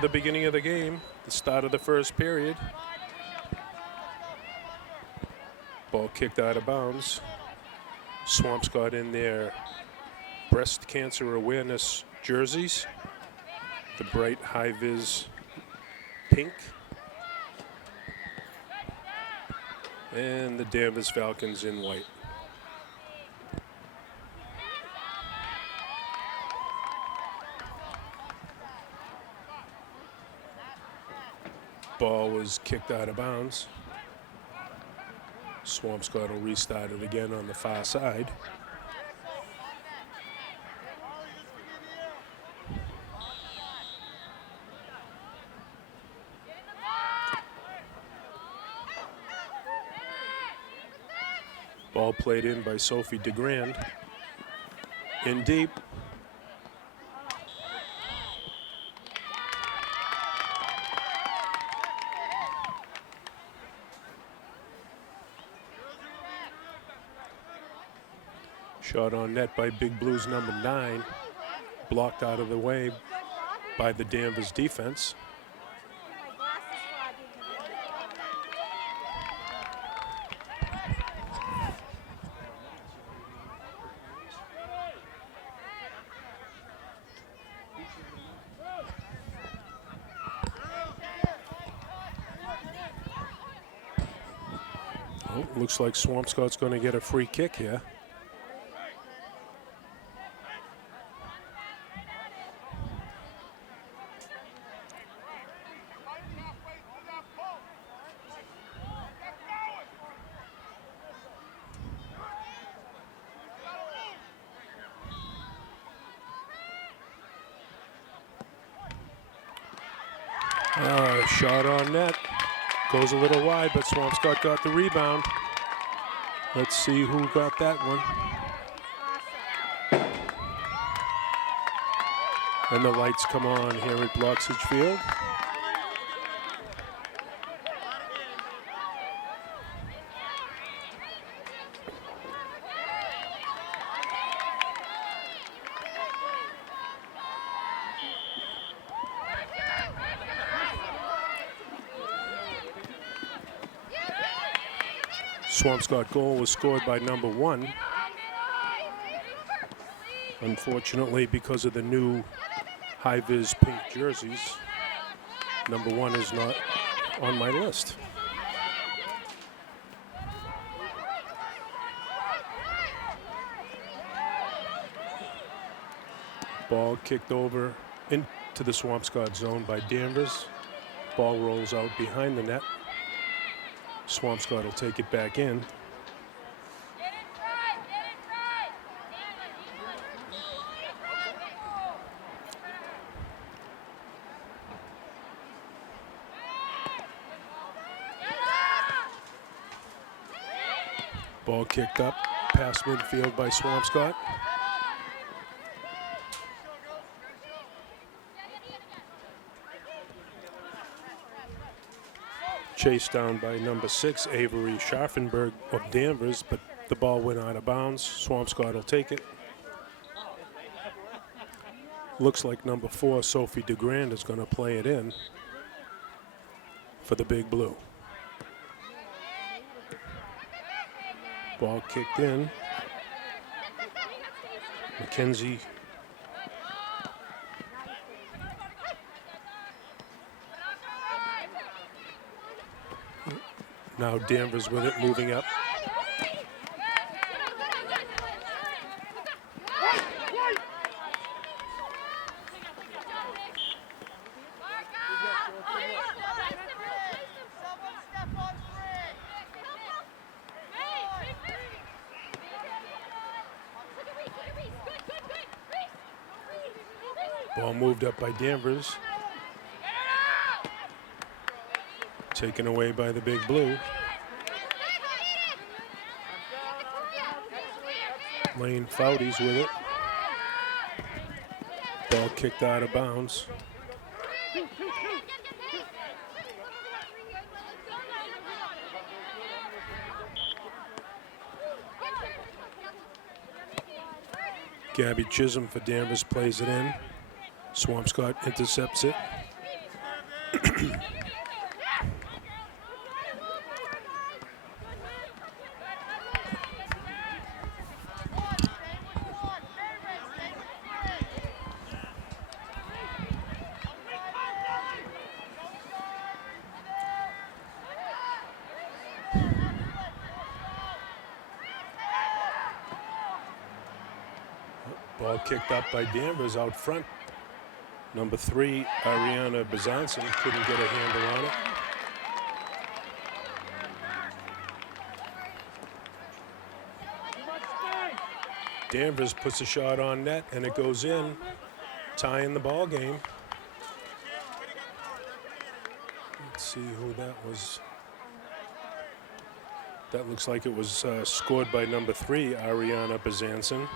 for the beginning of the game, the start of the first period. Ball kicked out of bounds. Swampscott in their breast cancer awareness jerseys, the bright high-vis pink. And the Danvers Falcons in white. Ball was kicked out of bounds. Swampscott will restart it again on the far side. Ball played in by Sophie DeGrand. In deep. Shot on net by Big Blues number 9. Blocked out of the way by the Danvers defense. Oh, looks like Swampscott's going to get a free kick here. Shot on net. Goes a little wide, but Swampscott got the rebound. Let's see who got that one. And the lights come on here at Bloxage Field. Swampscott goal was scored by number 1. Unfortunately, because of the new high-vis pink jerseys, number 1 is not on my list. Ball kicked over into the Swampscott zone by Danvers. Ball rolls out behind the net. Swampscott will take it back in. Ball kicked up, past midfield by Swampscott. Chased down by number 6, Avery Scharfenberg of Danvers, but the ball went out of bounds. Swampscott will take it. Looks like number 4, Sophie DeGrand, is going to play it in for the Big Blue. Ball kicked in. Mackenzie. Now Danvers with it, moving up. Ball moved up by Danvers. Taken away by the Big Blue. Lane Foudy's with it. Ball kicked out of bounds. Gabby Chisholm for Danvers plays it in. Swampscott intercepts it. Ball kicked up by Danvers out front. Number 3, Ariana Bezanson, couldn't get a handle on it. Danvers puts a shot on net and it goes in, tying the ball game. Let's see who that was. That looks like it was scored by number 3, Ariana Bezanson.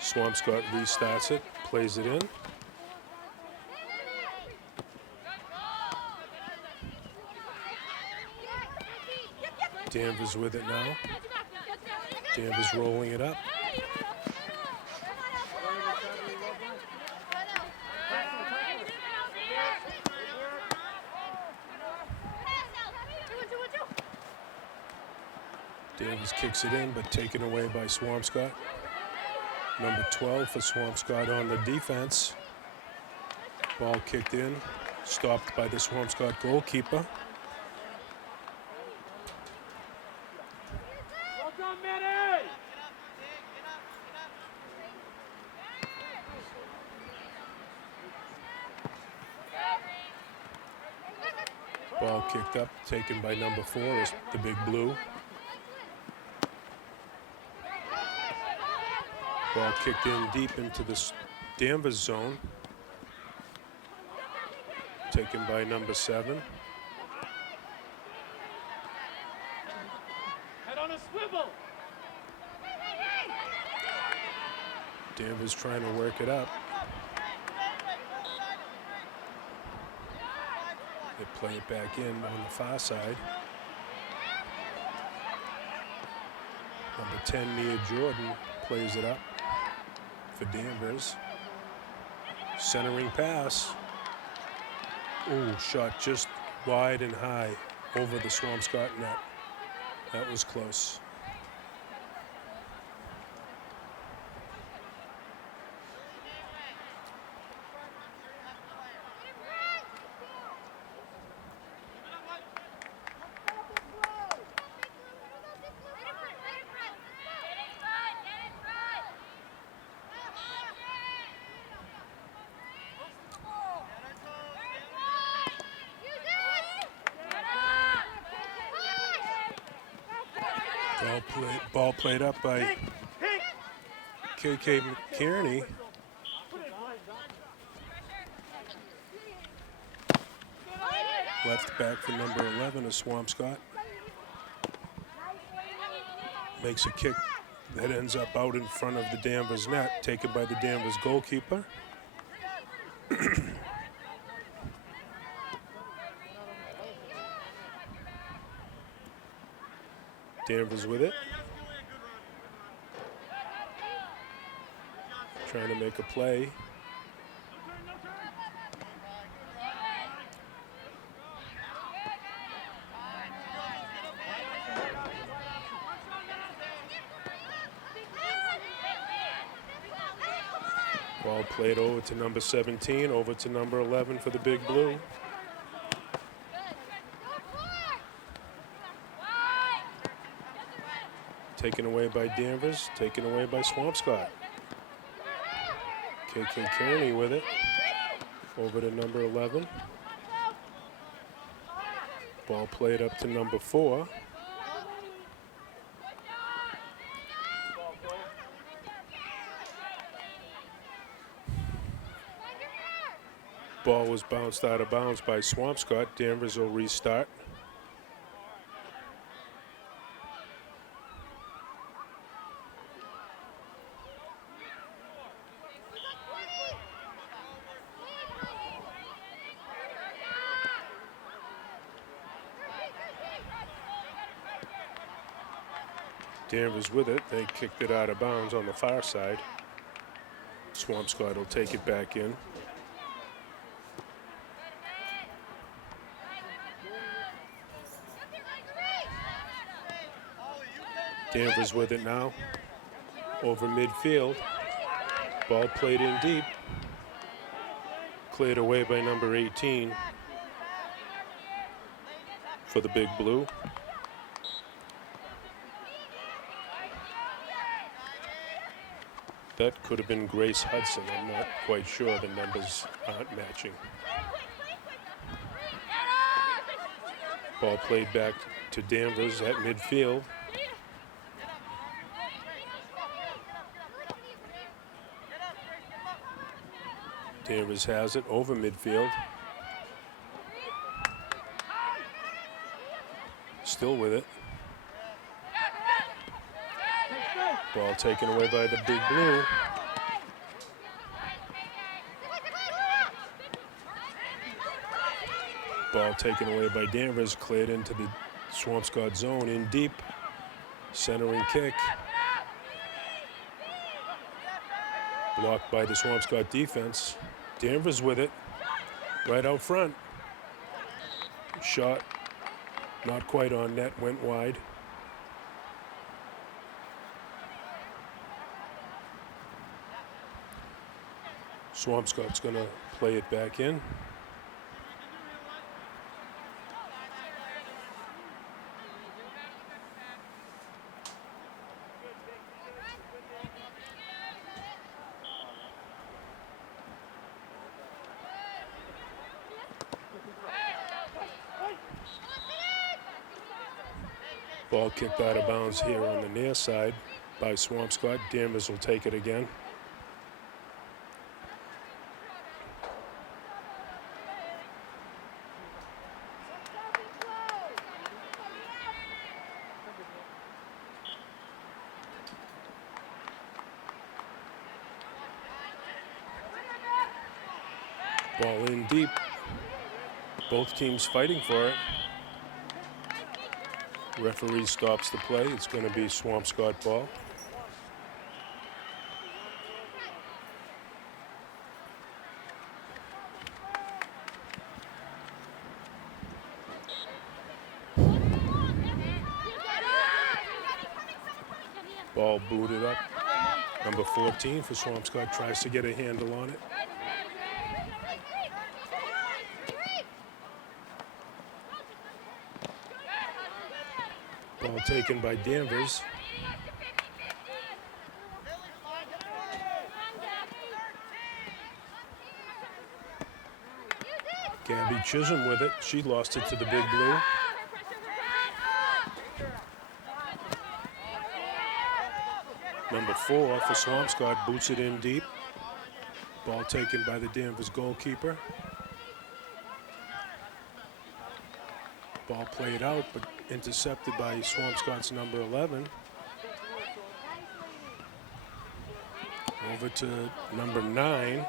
Swampscott restarts it, plays it in. Danvers with it now. Danvers rolling it up. Danvers kicks it in, but taken away by Swampscott. Number 12 for Swampscott on the defense. Ball kicked in, stopped by the Swampscott goalkeeper. Ball kicked up, taken by number 4, is the Big Blue. Ball kicked in deep into the Danvers zone. Taken by number 7. Head on a swivel. Danvers trying to work it up. They play it back in on the far side. Number 10, Nia Jordan, plays it up for Danvers. Centering pass. Ooh, shot just wide and high over the Swampscott net. That was close. Ball played up by KK McKierney. Left back for number 11 is Swampscott. Makes a kick that ends up out in front of the Danvers net, taken by the Danvers goalkeeper. Danvers with it. Trying to make a play. Ball played over to number 17, over to number 11 for the Big Blue. Taken away by Danvers, taken away by Swampscott. KK Kearney with it, over to number 11. Ball played up to number 4. Ball was bounced out of bounds by Swampscott. Danvers will restart. Danvers with it. They kicked it out of bounds on the far side. Swampscott will take it back in. Danvers with it now. Over midfield. Ball played in deep. Cleared away by number 18 for the Big Blue. That could have been Grace Hudson. I'm not quite sure. The numbers aren't matching. Ball played back to Danvers at midfield. Danvers has it over midfield. Still with it. Ball taken away by the Big Blue. Ball taken away by Danvers, cleared into the Swampscott zone in deep. Centering kick. Blocked by the Swampscott defense. Danvers with it, right out front. Shot, not quite on net, went wide. Swampscott's gonna play it back in. Ball kicked out of bounds here on the near side by Swampscott. Danvers will take it again. Ball in deep. Both teams fighting for it. Referee stops the play. It's going to be Swampscott ball. Ball booted up. Number 14 for Swampscott tries to get a handle on it. Ball taken by Danvers. Gabby Chisholm with it. She lost it to the Big Blue. Number 4 for Swampscott boots it in deep. Ball taken by the Danvers goalkeeper. Ball played out, but intercepted by Swampscott's number 11. Over to number 9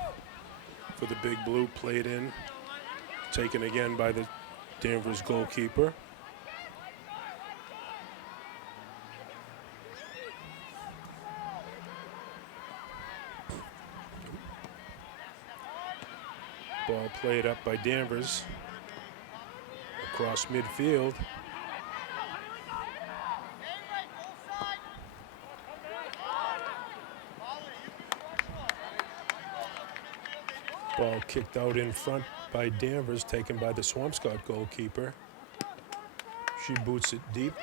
for the Big Blue, played in. Taken again by the Danvers goalkeeper. Ball played up by Danvers. Across midfield. Ball kicked out in front by Danvers, taken by the Swampscott goalkeeper. She boots it deep.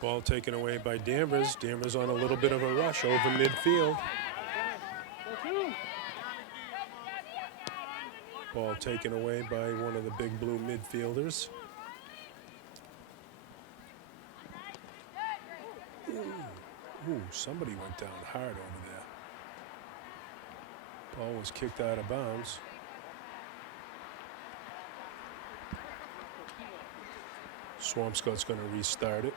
Ball taken away by Danvers. Danvers on a little bit of a rush over midfield. Ball taken away by one of the Big Blue midfielders. Ooh, somebody went down hard over there. Ball was kicked out of bounds. Swampscott's going to restart it.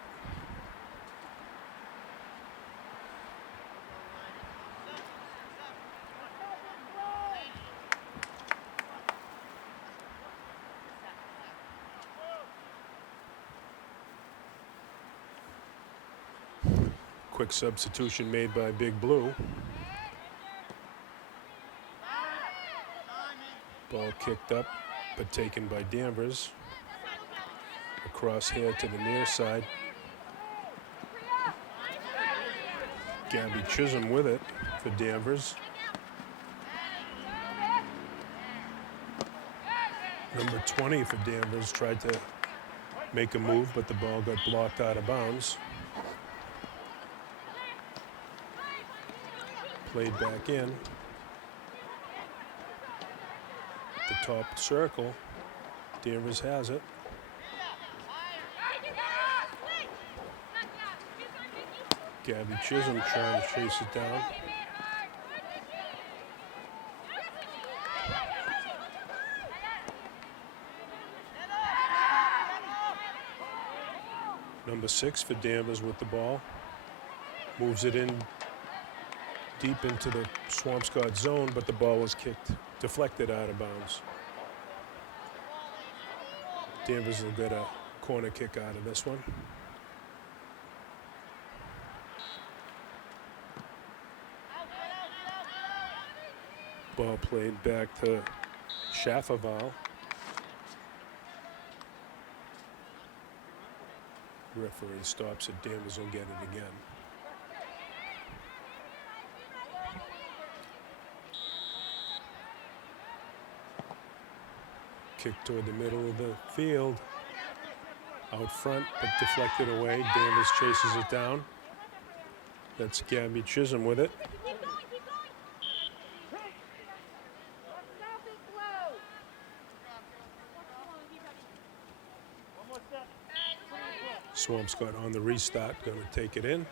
Quick substitution made by Big Blue. Ball kicked up, but taken by Danvers. Across here to the near side. Gabby Chisholm with it for Danvers. Number 20 for Danvers tried to make a move, but the ball got blocked out of bounds. Played back in. The top circle. Danvers has it. Gabby Chisholm trying to chase it down. Number 6 for Danvers with the ball. Moves it in deep into the Swampscott zone, but the ball was kicked, deflected out of bounds. Danvers will get a corner kick out of this one. Ball played back to Schafferval. Referee stops it. Danvers will get it again. Kick toward the middle of the field. Out front, but deflected away. Danvers chases it down. That's Gabby Chisholm with it. Swampscott on the restart, going to take it in.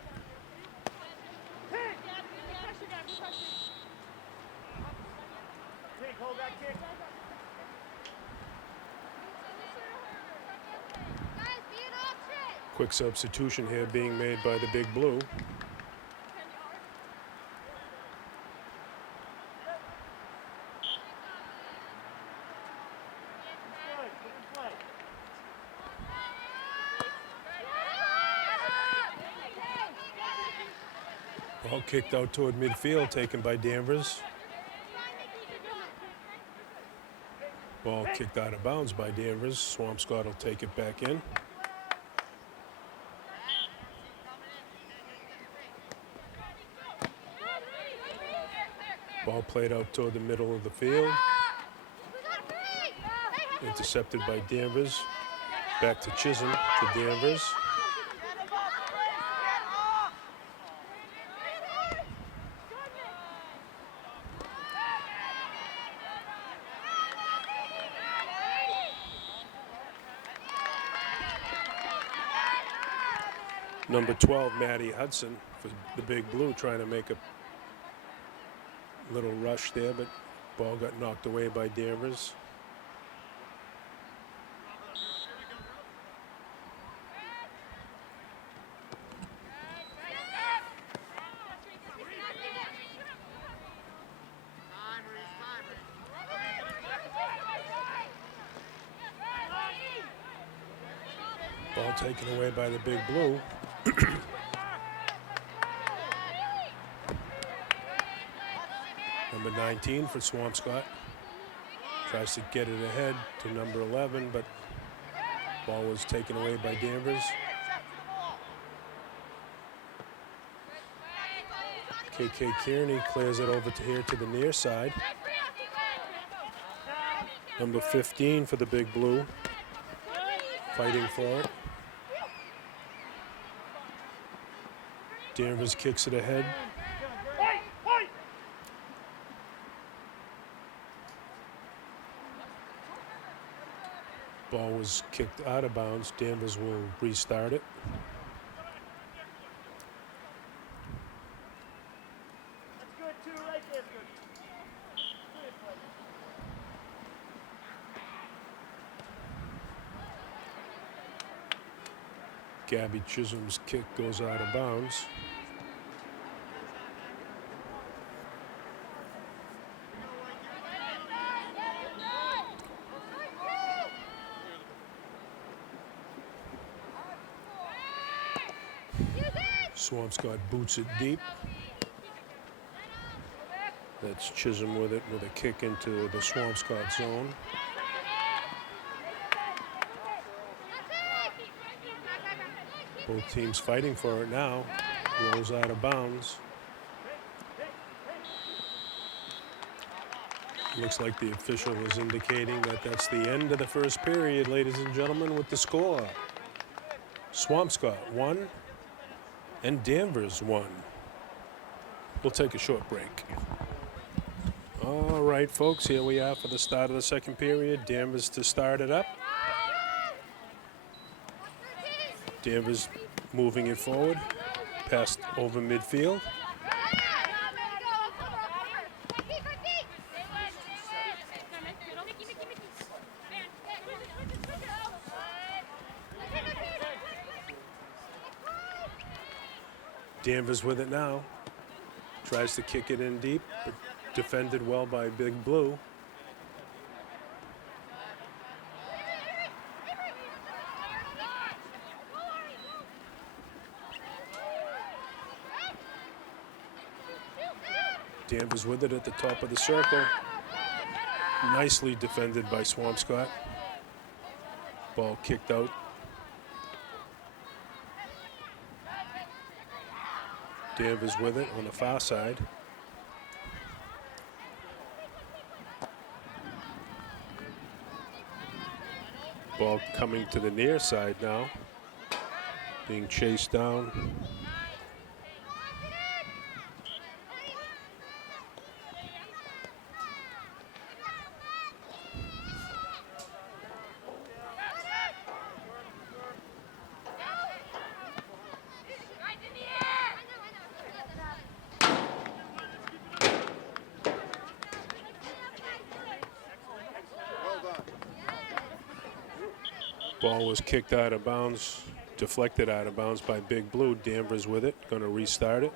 Quick substitution here being made by the Big Blue. Ball kicked out toward midfield, taken by Danvers. Ball kicked out of bounds by Danvers. Swampscott will take it back in. Ball played out toward the middle of the field. Intercepted by Danvers. Back to Chisholm to Danvers. Number 12, Maddie Hudson for the Big Blue, trying to make a little rush there, but ball got knocked away by Danvers. Ball taken away by the Big Blue. Number 19 for Swampscott. Tries to get it ahead to number 11, but ball was taken away by Danvers. KK Kearney clears it over to here to the near side. Number 15 for the Big Blue. Fighting for it. Danvers kicks it ahead. Ball was kicked out of bounds. Danvers will restart it. Gabby Chisholm's kick goes out of bounds. Swampscott boots it deep. That's Chisholm with it with a kick into the Swampscott zone. Both teams fighting for it now. Rolls out of bounds. Looks like the official is indicating that that's the end of the first period, ladies and gentlemen, with the score. Swampscott 1 and Danvers 1. We'll take a short break. All right, folks, here we are for the start of the second period. Danvers to start it up. Danvers moving it forward, passed over midfield. Danvers with it now. Tries to kick it in deep, but defended well by Big Blue. Danvers with it at the top of the circle. Nicely defended by Swampscott. Ball kicked out. Danvers with it on the far side. Ball coming to the near side now. Being chased down. Ball was kicked out of bounds, deflected out of bounds by Big Blue. Danvers with it, going to restart it.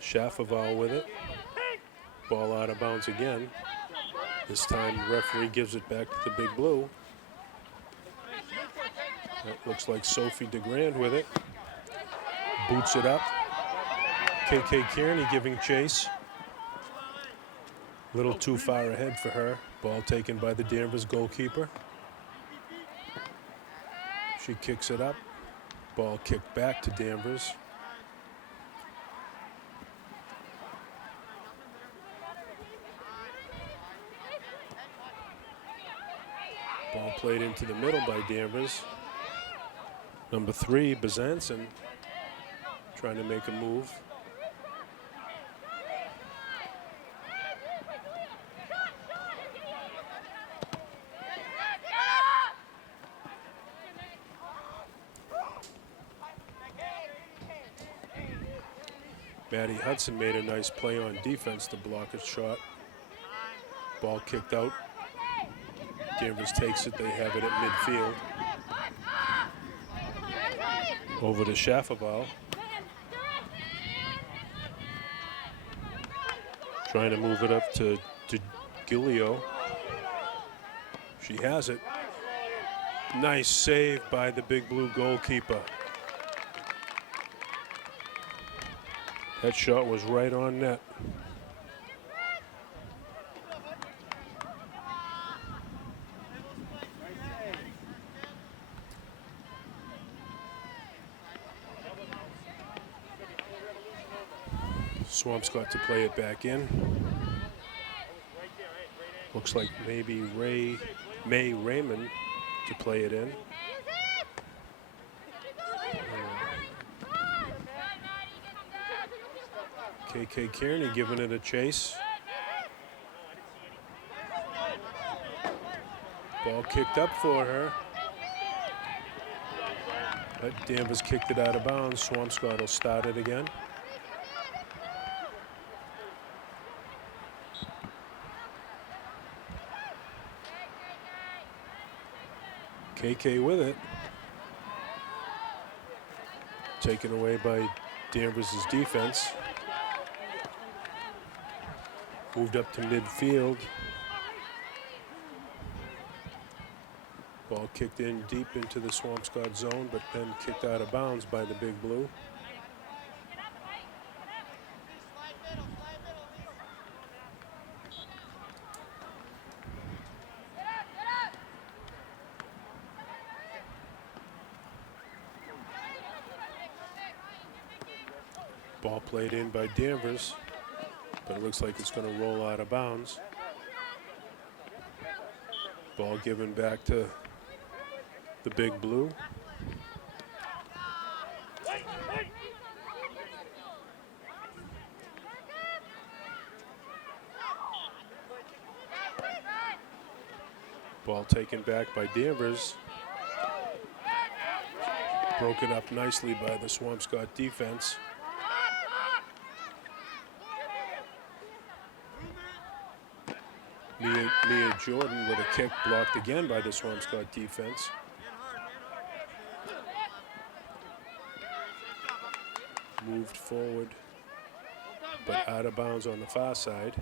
Schafferval with it. Ball out of bounds again. This time the referee gives it back to the Big Blue. That looks like Sophie DeGrand with it. Boots it up. KK Kearney giving chase. A little too far ahead for her. Ball taken by the Danvers goalkeeper. She kicks it up. Ball kicked back to Danvers. Ball played into the middle by Danvers. Number 3, Bezanson, trying to make a move. Maddie Hudson made a nice play on defense to block a shot. Ball kicked out. Danvers takes it. They have it at midfield. Over to Schafferval. Trying to move it up to Gilio. She has it. Nice save by the Big Blue goalkeeper. That shot was right on net. Swampscott to play it back in. Looks like maybe May Raymond to play it in. KK Kearney giving it a chase. Ball kicked up for her. But Danvers kicked it out of bounds. Swampscott will start it again. KK with it. Taken away by Danvers' defense. Moved up to midfield. Ball Ball kicked in deep into the Swampscott zone, but then kicked out of bounds by the Big Blue. Ball played in by Danvers, but it looks like it's going to roll out of bounds. Ball given back to the Big Blue. Ball taken back by Danvers. Broken up nicely by the Swampscott defense. Mia Jordan with a kick blocked again by the Swampscott defense. Moved forward, but out of bounds on the far side.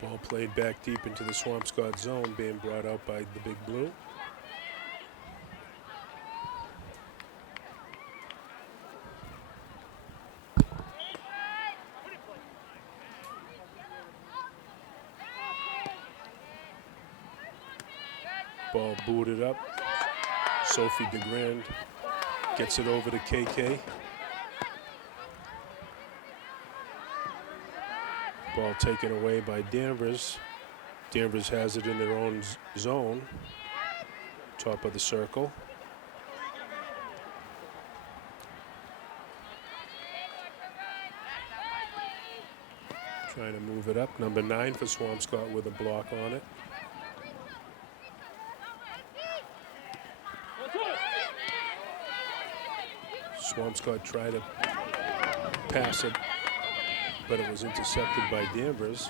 Ball played back deep into the Swampscott zone, being brought out by the Big Blue. Ball booted up. Sophie DeGrand gets it over to KK. Ball taken away by Danvers. Danvers has it in their own zone, top of the circle. Trying to move it up. Number 9 for Swampscott with a block on it. Swampscott tried to pass it, but it was intercepted by Danvers.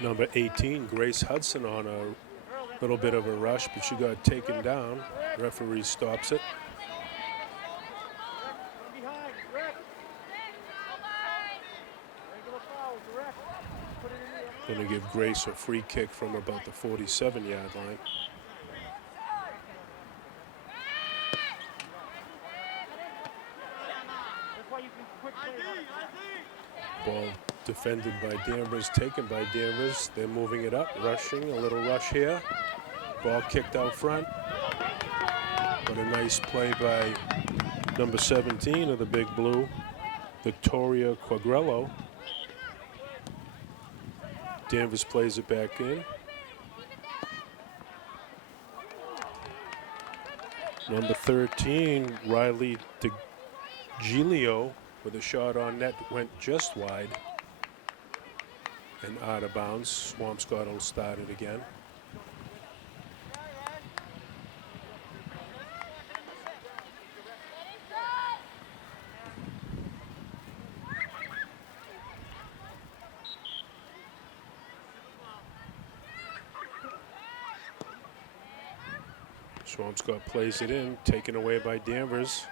Number 18, Grace Hudson, on a little bit of a rush, but she got taken down. Referee stops it. Going to give Grace a free kick from about the 47-yard line. Ball defended by Danvers, taken by Danvers. They're moving it up, rushing, a little rush here. Ball kicked out front. But a nice play by number 17 of the Big Blue, Victoria Quagrello. Danvers plays it back in. Number 13, Riley DeGilio, with a shot on net, went just wide and out of bounds. Swampscott will start it again. Swampscott plays it in, taken away by Danvers.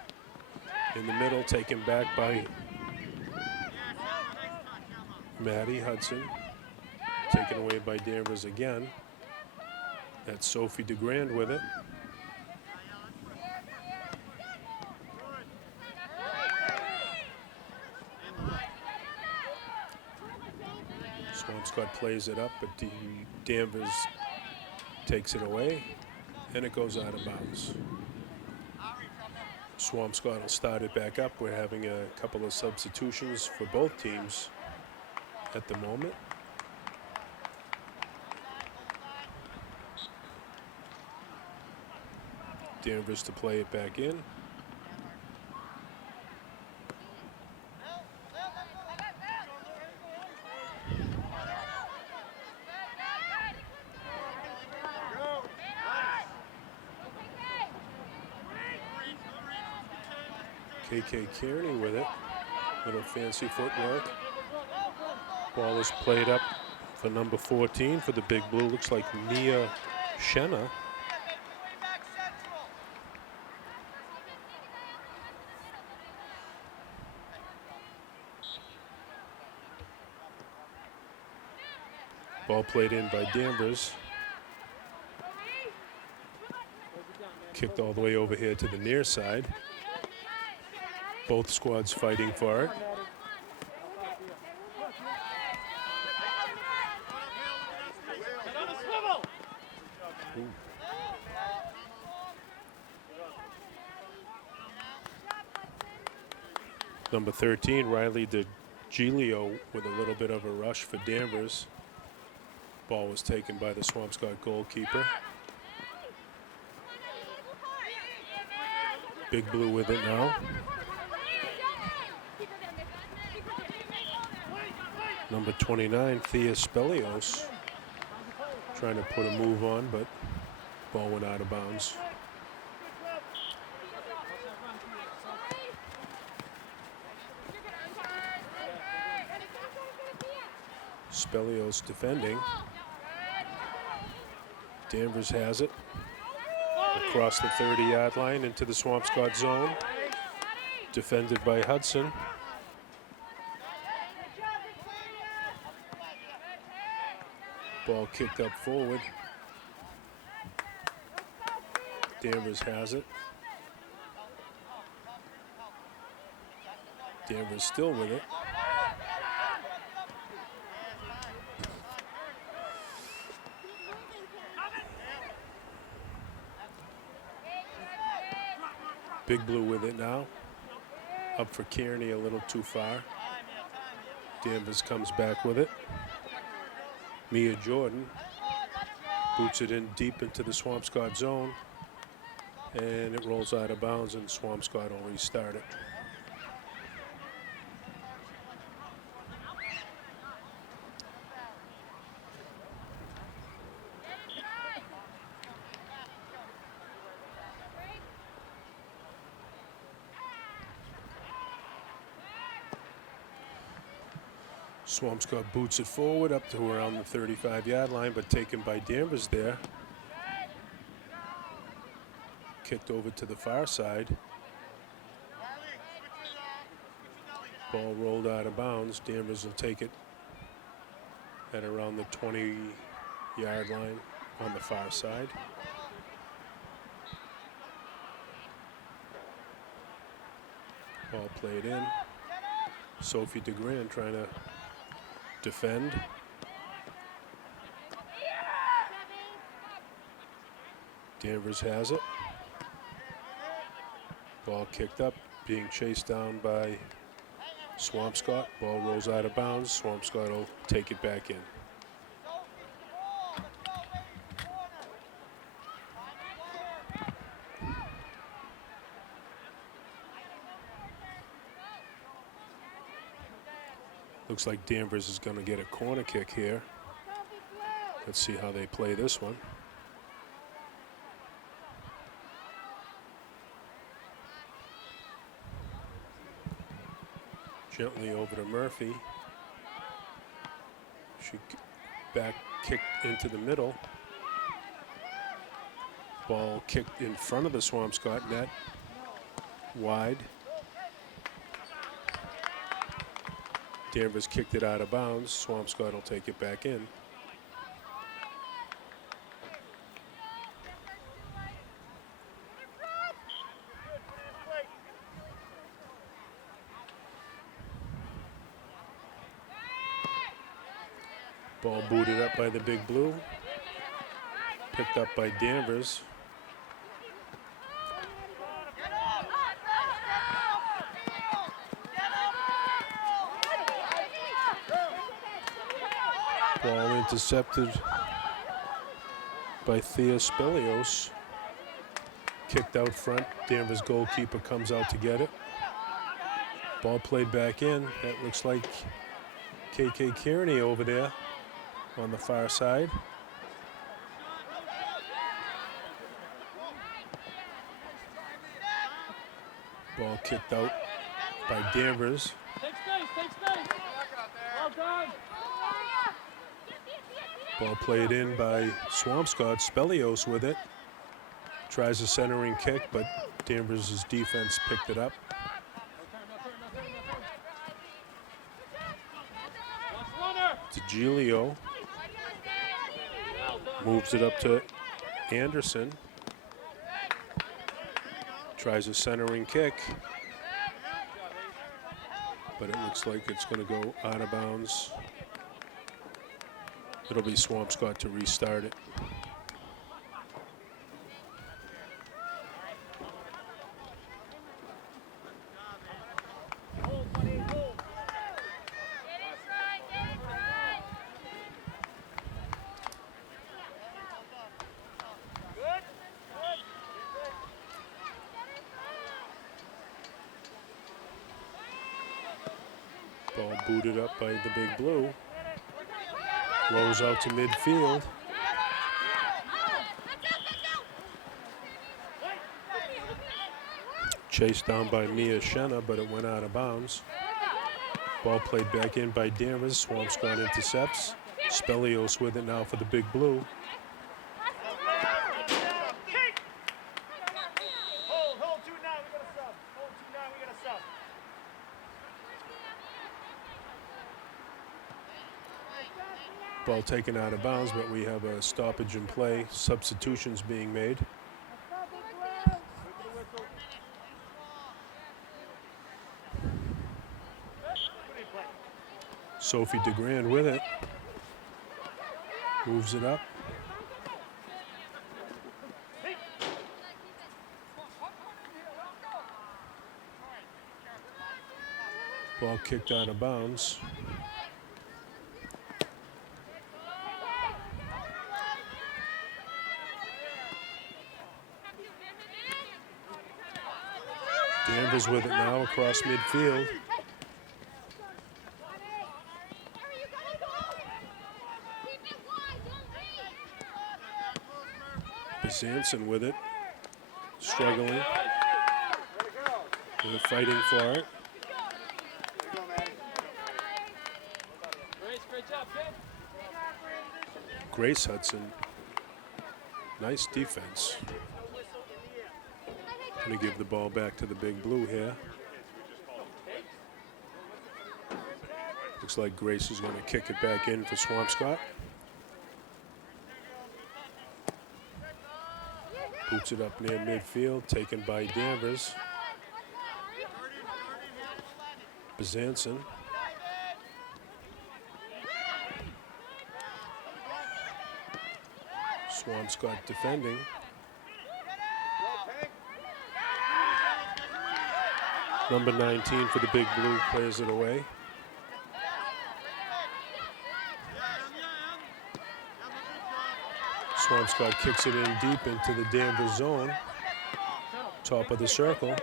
In the middle, taken back by Maddie Hudson. Taken away by Danvers again. That's Sophie DeGrand with it. Swampscott plays it up, but Danvers takes it away, and it goes out of bounds. Swampscott will start it back up. We're having a couple of substitutions for both teams at the moment. Danvers to play it back in. KK Kearney with it. Little fancy footwork. Ball is played up for number 14 for the Big Blue. Looks like Mia Shenna. Ball played in by Danvers. Kicked all the way over here to the near side. Both squads fighting for it. Number 13, Riley DeGilio, with a little bit of a rush for Danvers. Ball was taken by the Swampscott goalkeeper. Big Blue with it now. Number 29, Thea Spelios, trying to put a move on, but ball went out of bounds. Spelios defending. Danvers has it. Across the 30-yard line into the Swampscott zone. Defended by Hudson. Ball kicked up forward. Danvers has it. Danvers still with it. Big Blue with it now. Up for Kearney, a little too far. Danvers comes back with it. Mia Jordan boots it in deep into the Swampscott zone. And it rolls out of bounds, and Swampscott will restart it. Swampscott boots it forward up to around the 35-yard line, but taken by Danvers there. Kicked over to the far side. Ball rolled out of bounds. Danvers will take it at around the 20-yard line on the far side. Ball played in. Sophie DeGrand trying to defend. Danvers has it. Ball kicked up, being chased down by Swampscott. Ball rolls out of bounds. Swampscott will take it back in. Looks like Danvers is going to get a corner kick here. Let's see how they play this one. Gently over to Murphy. She back kicked into the middle. Ball kicked in front of the Swampscott net. Wide. Danvers kicked it out of bounds. Swampscott will take it back in. Ball booted up by the Big Blue. Picked up by Danvers. Ball intercepted by Thea Spelios. Kicked out front. Danvers goalkeeper comes out to get it. Ball played back in. That looks like KK Kearney over there on the far side. Ball kicked out by Danvers. Take space. Well done. Ball played in by Swampscott. Spelios with it. Tries a centering kick, but Danvers' defense picked it up. DeGilio moves it up to Anderson. Tries a centering kick, but it looks like it's going to go out of bounds. It'll be Swampscott to restart it. Ball booted up by the Big Blue. Rolls out to midfield. Chased down by Mia Shenna, but it went out of bounds. Ball played back in by Danvers. Swampscott intercepts. Spelios with it now for the Big Blue. Ball taken out of bounds, but we have a stoppage in play. Substitutions being made. Sophie DeGrand with it. Moves it up. Ball kicked out of bounds. Danvers with it now across midfield. Bezanson with it, struggling. They're fighting for it. Grace Hudson, nice defense. Going to give the ball back to the Big Blue here. Looks like Grace is going to kick it back in for Swampscott. Boots it up near midfield, taken by Danvers. Bezanson. Swampscott defending. Number 19 for the Big Blue plays it away. Swampscott kicks it in deep into the Danvers zone. Top of the circle.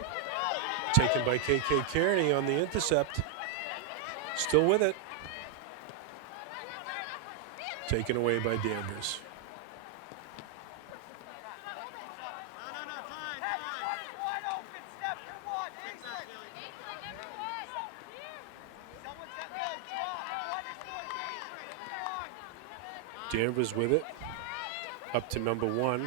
Taken by KK Kearney on the intercept. Still with it. Taken away by Danvers. Danvers with it. Up to number 1.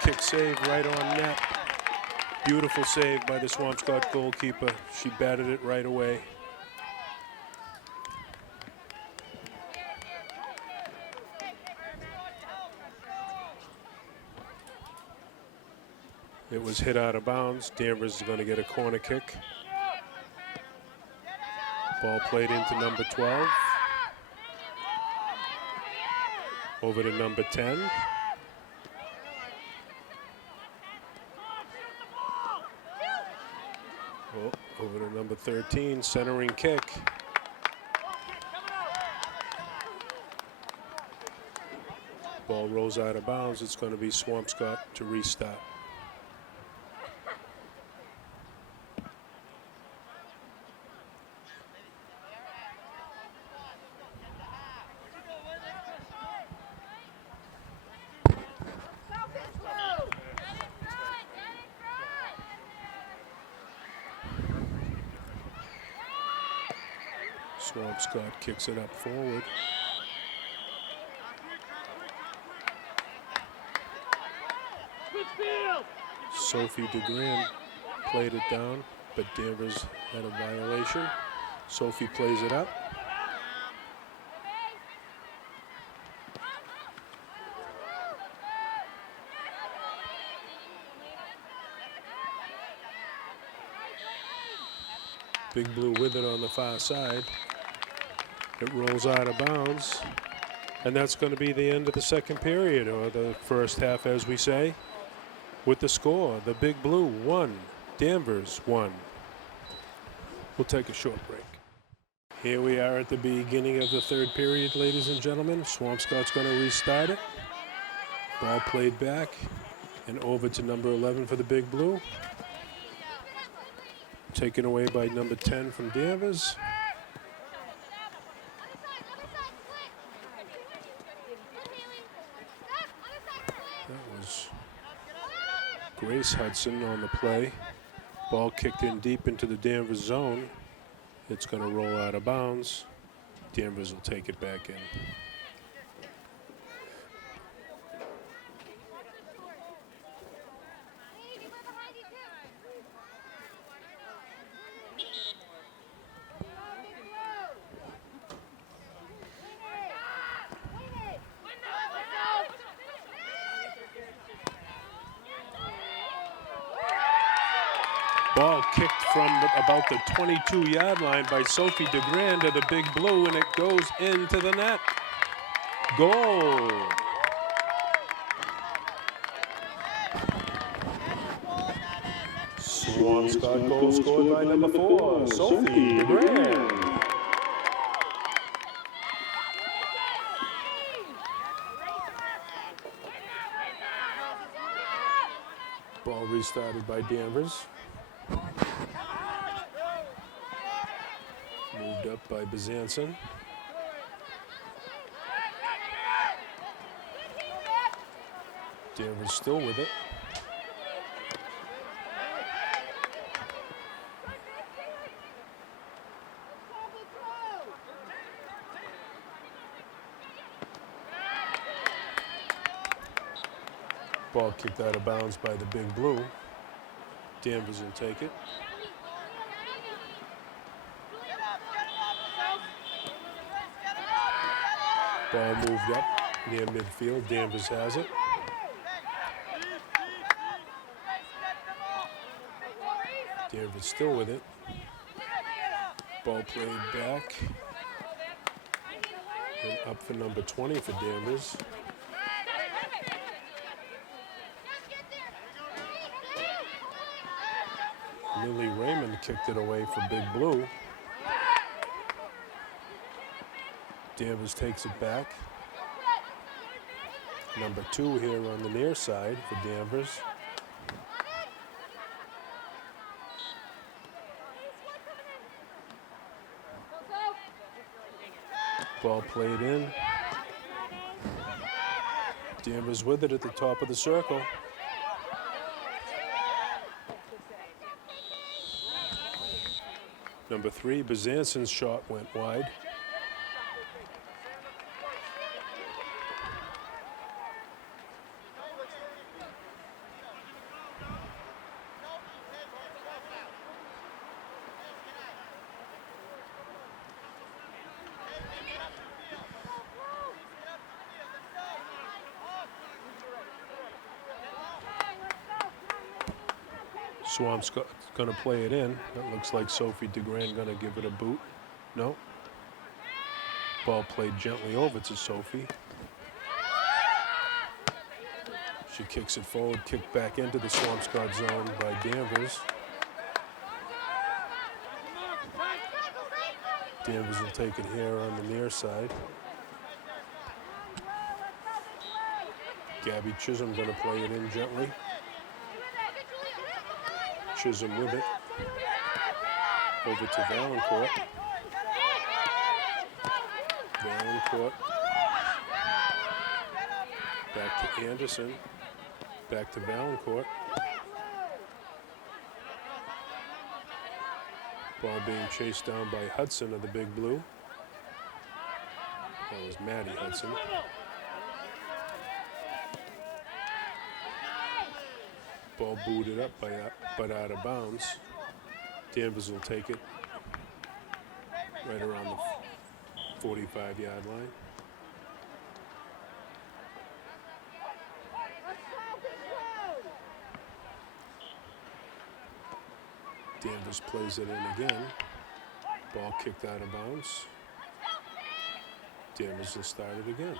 Kick save right on net. Beautiful save by the Swampscott goalkeeper. She batted it right away. It was hit out of bounds. Danvers is going to get a corner kick. Ball played into number 12. Over to number 10. Oh, over to number 13, centering kick. Ball rolls out of bounds. It's going to be Swampscott to restart. Swampscott kicks it up forward. Sophie DeGrand played it down, but Danvers had a violation. Sophie plays it up. Big Blue with it on the far side. It rolls out of bounds. And that's going to be the end of the second period, or the first half, as we say. With the score, the Big Blue 1, Danvers 1. We'll take a short break. Here we are at the beginning of the third period, ladies and gentlemen. Swampscott's going to restart it. Ball played back and over to number 11 for the Big Blue. Taken away by number 10 from Danvers. That was Grace Hudson on the play. Ball kicked in deep into the Danvers zone. It's going to roll out of bounds. Danvers will take it back in. Ball kicked from about the 22-yard line by Sophie DeGrand to the Big Blue, and it goes into the net. Goal. Swampscott goal scored by number 4, Sophie DeGrand. Ball restarted by Danvers. Moved up by Bezanson. Danvers still with it. Ball kicked out of bounds by the Big Blue. Danvers will take it. Ball moved up near midfield. Danvers has it. Danvers still with it. Ball played back. And up for number 20 for Danvers. Lily Raymond kicked it away for Big Blue. Danvers takes it back. Number 2 here on the near side for Danvers. Ball played in. Danvers with it at the top of the circle. Number 3, Bezanson's shot went wide. Swampscott's going to play it in. That looks like Sophie DeGrand going to give it a boot. No. Ball played gently over to Sophie. She kicks it forward, kicked back into the Swampscott zone by Danvers. Danvers will take it here on the near side. Gabby Chisholm going to play it in gently. Chisholm with it. Over to Valancourt. Valancourt. Back to Anderson. Back to Valancourt. Ball being chased down by Hudson of the Big Blue. That was Maddie Hudson. Ball booted up but out of bounds. Danvers will take it right around the 45-yard line. Danvers plays it in again. Ball kicked out of bounds. Danvers will start it again.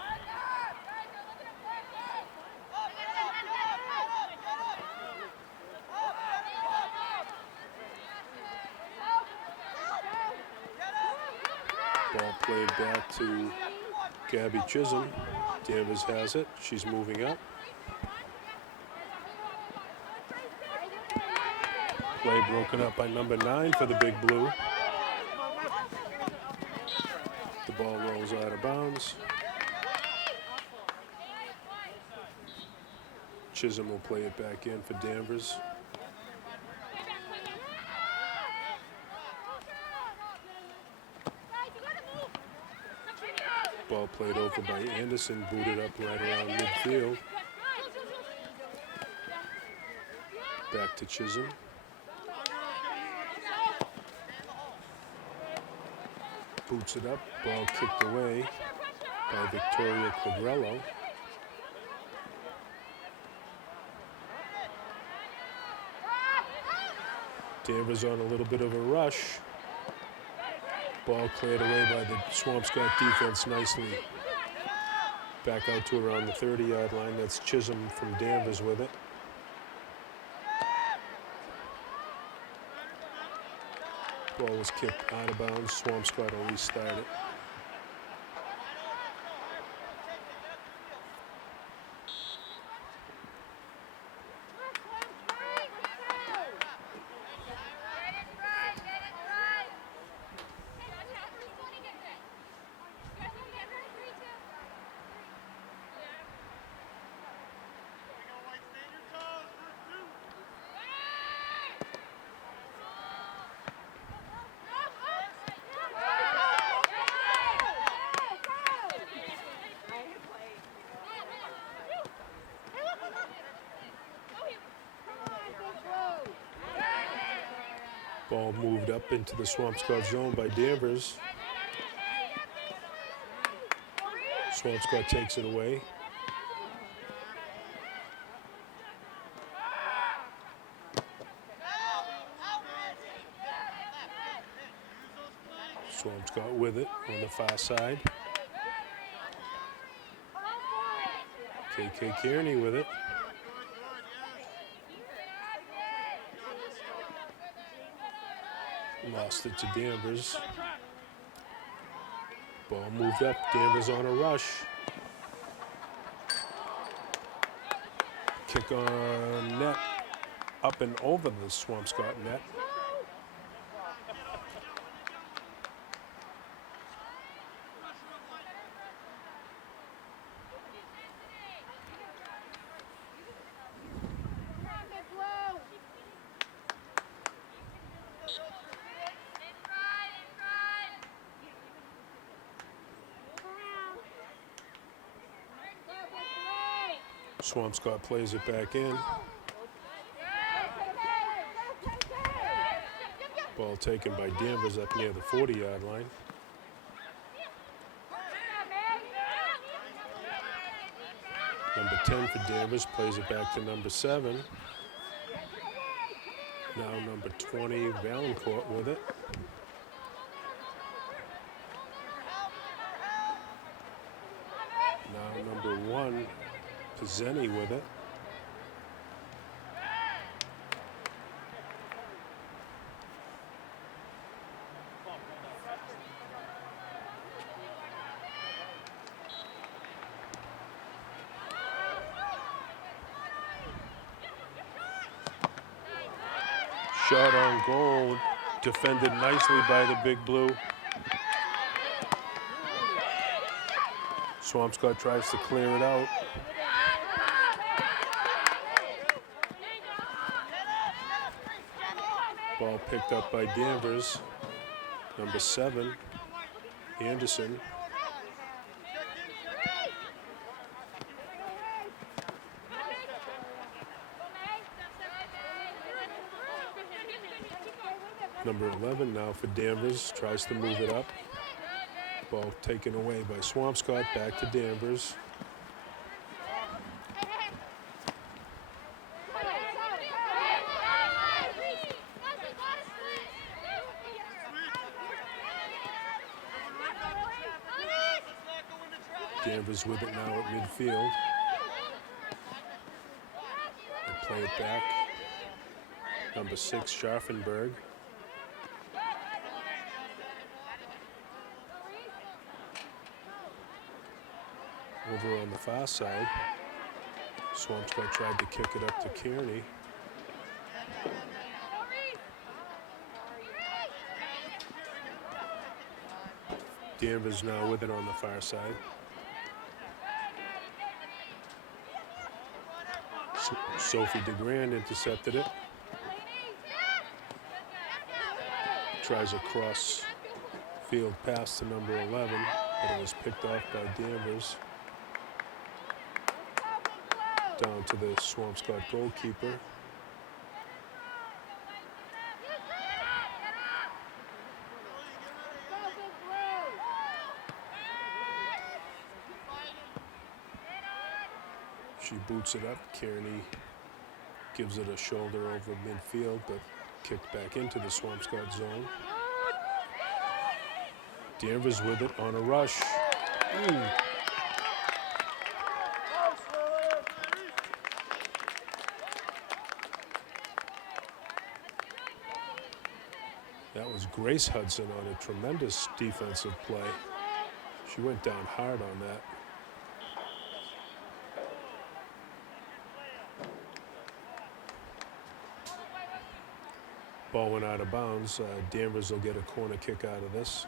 Ball played back to Gabby Chisholm. Danvers has it. She's moving up. Play broken up by number 9 for the Big Blue. The ball rolls out of bounds. Chisholm will play it back in for Danvers. Ball played over by Anderson, booted up right around midfield. Back to Chisholm. Boots it up, ball kicked away by Victoria Quadrello. Danvers on a little bit of a rush. Ball cleared away by the Swampscott defense nicely. Back out to around the 30-yard line. That's Chisholm from Danvers with it. Ball was kicked out of bounds. Swampscott will restart it. Ball moved up into the Swampscott zone by Danvers. Swampscott takes it away. Swampscott with it on the far side. KK Kearney with it. Lost it to Danvers. Ball moved up. Danvers on a rush. Kick on net. Up and over the Swampscott net. Swampscott plays it back in. Ball taken by Danvers up near the 40-yard line. Number 10 for Danvers plays it back to number 7. Now number 20, Valancourt with it. Now number 1, Pizzeni with it. Shot on goal, defended nicely by the Big Blue. Swampscott tries to clear it out. Ball picked up by Danvers. Number 7, Anderson. Number 11 now for Danvers, tries to move it up. Ball taken away by Swampscott, back to Danvers. Danvers with it now at midfield. They play it back. Number 6, Scharfenberg. Over on the far side, Swampscott tried to kick it up to Kearney. Danvers now with it on the far side. Sophie DeGrand intercepted it. Tries a cross field pass to number 11, but it was picked off by Danvers. Down to the Swampscott goalkeeper. She boots it up. Kearney gives it a shoulder over midfield, but kicked back into the Swampscott zone. Danvers with it on a rush. Ooh. That was Grace Hudson on a tremendous defensive play. She went down hard on that. Ball went out of bounds. Danvers will get a corner kick out of this.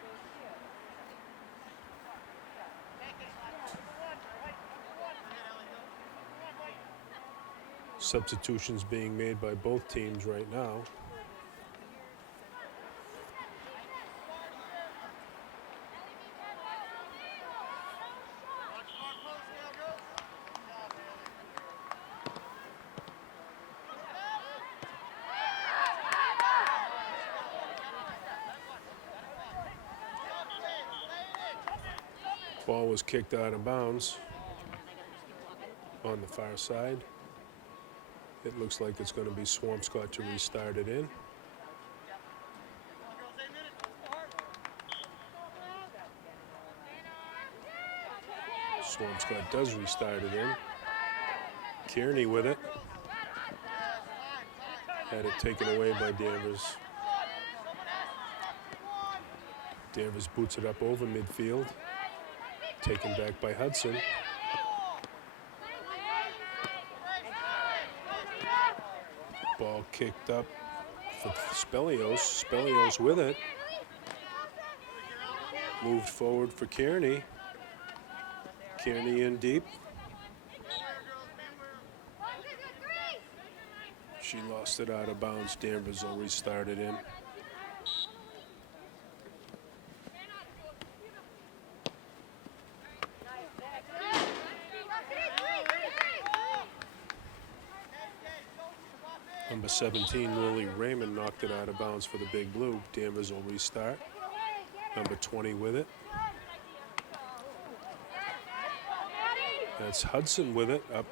Substitutions being made by both teams right now. Ball was kicked out of bounds on the far side. It looks like it's going to be Swampscott to restart it in. Swampscott does restart it in. Kearney with it. Had it taken away by Danvers. Danvers boots it up over midfield. Taken back by Hudson. Ball kicked up for Spelios. Spelios with it. Moved forward for Kearney. Kearney in deep. She lost it out of bounds. Danvers will restart it in. Number 17, Lily Raymond, knocked it out of bounds for the Big Blue. Danvers will restart. Number 20 with it. That's Hudson with it, up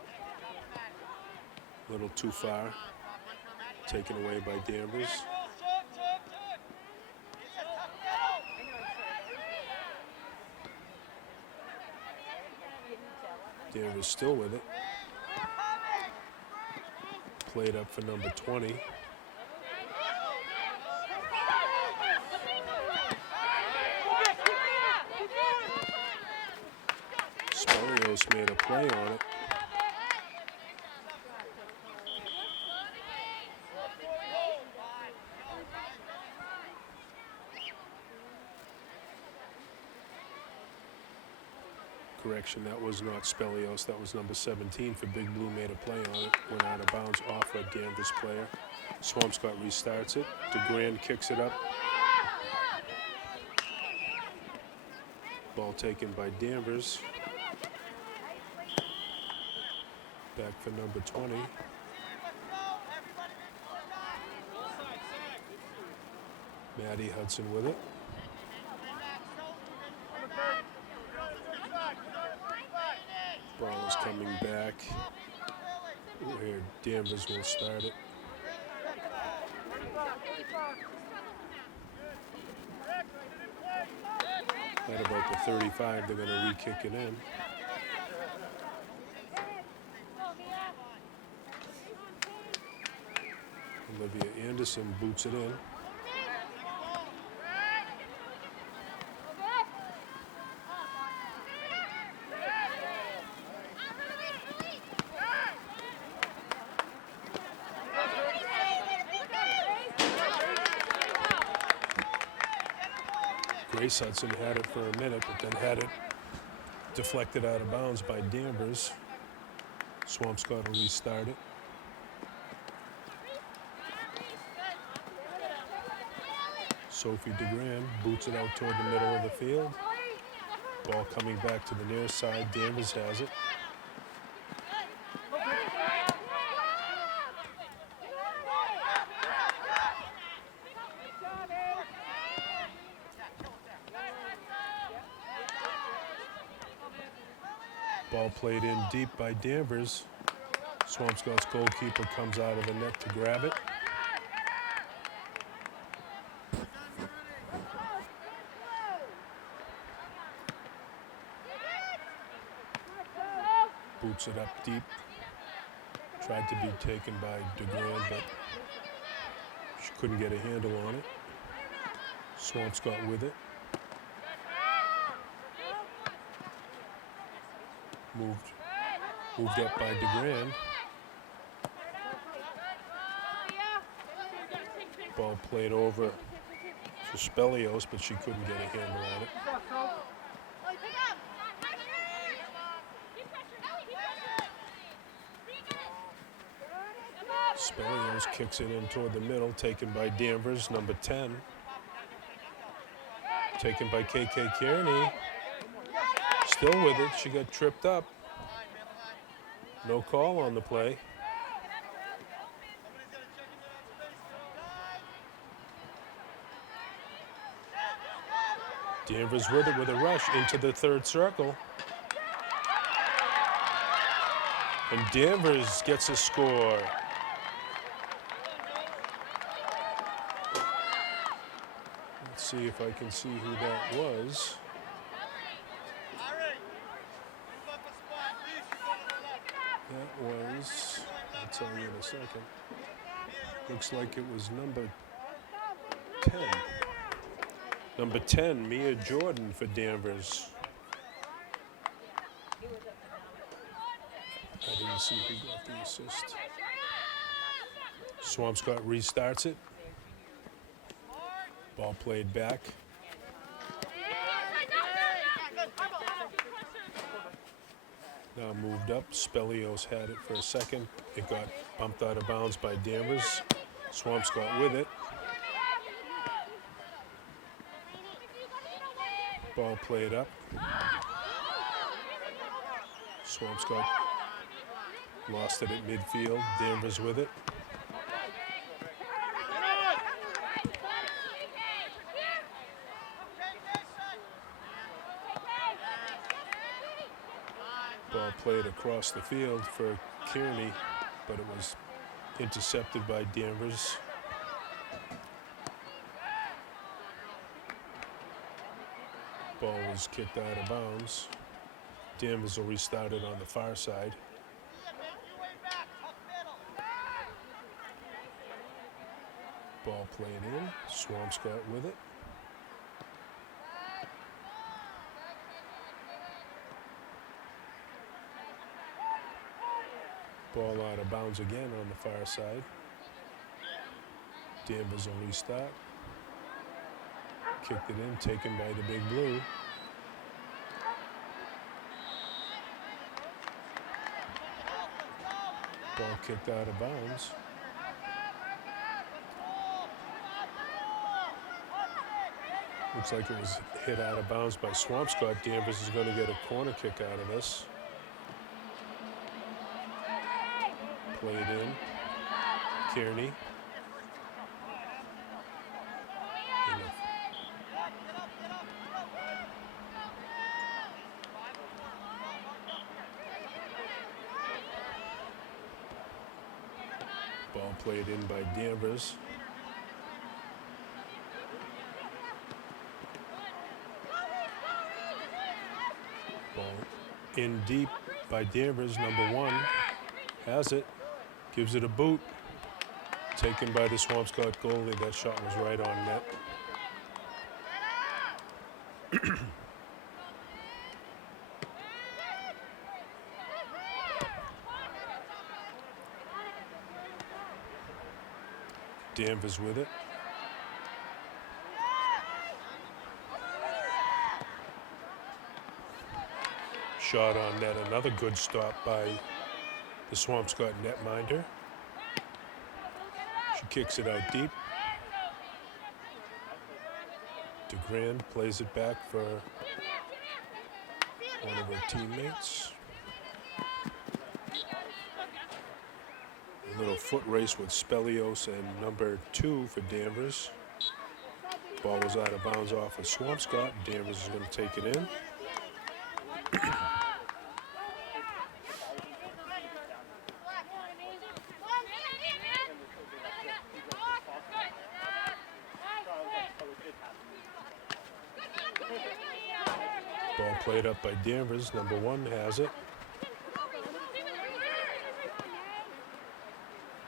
a little too far. Taken away by Danvers. Danvers still with it. Played up for number 20. Spelios made a play on it. Correction, that was not Spelios, that was number 17 for Big Blue, made a play on it, went out of bounds off a Danvers player. Swampscott restarts it, DeGrand kicks it up. Ball taken by Danvers. Back for number 20. Maddie Hudson with it. Ball is coming back. Here, Danvers will start it. At about the 35, they're going to re-kick it in. Olivia Anderson boots it in. Grace Hudson had it for a minute, but then had it deflected out of bounds by Danvers. Swampscott will restart it. Sophie DeGran boots it out toward the middle of the field. Ball coming back to the near side. Danvers has it. Ball played in deep by Danvers. Swampscott's goalkeeper comes out of the net to grab it. Boots it up deep. Tried to be taken by DeGran, but she couldn't get a handle on it. Swampscott with it. Moved up by DeGran. Ball played over to Spelios, but she couldn't get a handle on it. Spelios kicks it in toward the middle, taken by Danvers, number 10. Taken by KK Kearney. Still with it, she got tripped up. No call on the play. Danvers with it with a rush into the third circle. And Danvers gets a score. Let's see if I can see who that was. That was, I'll tell you in a second. Looks like it was number 10. Number 10, Mia Jordan for Danvers. I didn't see who got the assist. Swampscott restarts it. Ball played back. Now moved up. Spelios had it for a second. It got bumped out of bounds by Danvers. Swampscott with it. Ball played up. Swampscott lost it at midfield. Danvers with it. Ball played across the field for Kearney, but it was intercepted by Danvers. Ball was kicked out of bounds. Danvers will restart it on the far side. Ball played in. Swampscott with it. Ball out of bounds again on the far side. Danvers will restart. Kicked it in, taken by the Big Blue. Ball kicked out of bounds. Looks like it was hit out of bounds by Swampscott. Danvers is going to get a corner kick out of this. Played in. Kearney. Ball played in by Danvers. Ball in deep by Danvers, number 1. Has it. Gives it a boot. Taken by the Swampscott goalie. That shot was right on net. Danvers with it. Shot on net. Another good stop by the Swampscott netminder. She kicks it out deep. DeGrand plays it back for one of her teammates. A little foot race with Spelios and number 2 for Danvers. Ball was out of bounds off of Swampscott. Danvers is going to take it in. Ball played up by Danvers. Number 1 has it.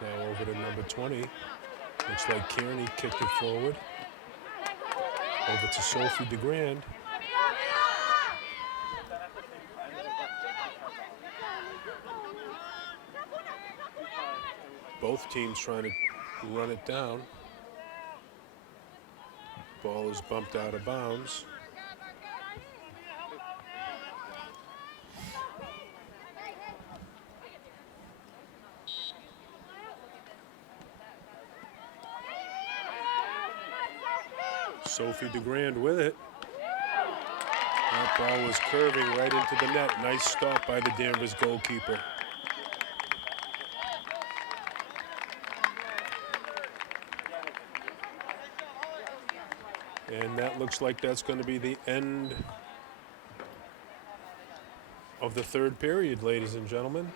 Now over to number 20. Looks like Kearney kicked it forward. Over to Sophie DeGrand. Both teams trying to run it down. Ball is bumped out of bounds. Sophie DeGrand with it. That ball was curving right into the net. Nice stop by the Danvers goalkeeper. And that looks like that's going to be the end of the third period, ladies and gentlemen.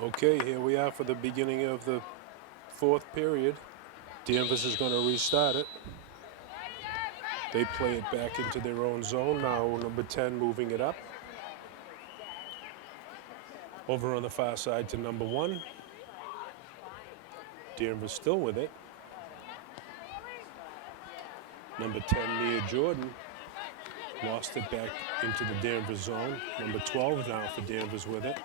Okay, here we are for the beginning of the fourth period. Danvers is going to restart it. They play it back into their own zone. Now number 10 moving it up. Over on the far side to number 1. Danvers still with it. Number 10, Mia Jordan, lost it back into the Danvers zone. Number 12 now for Danvers with it.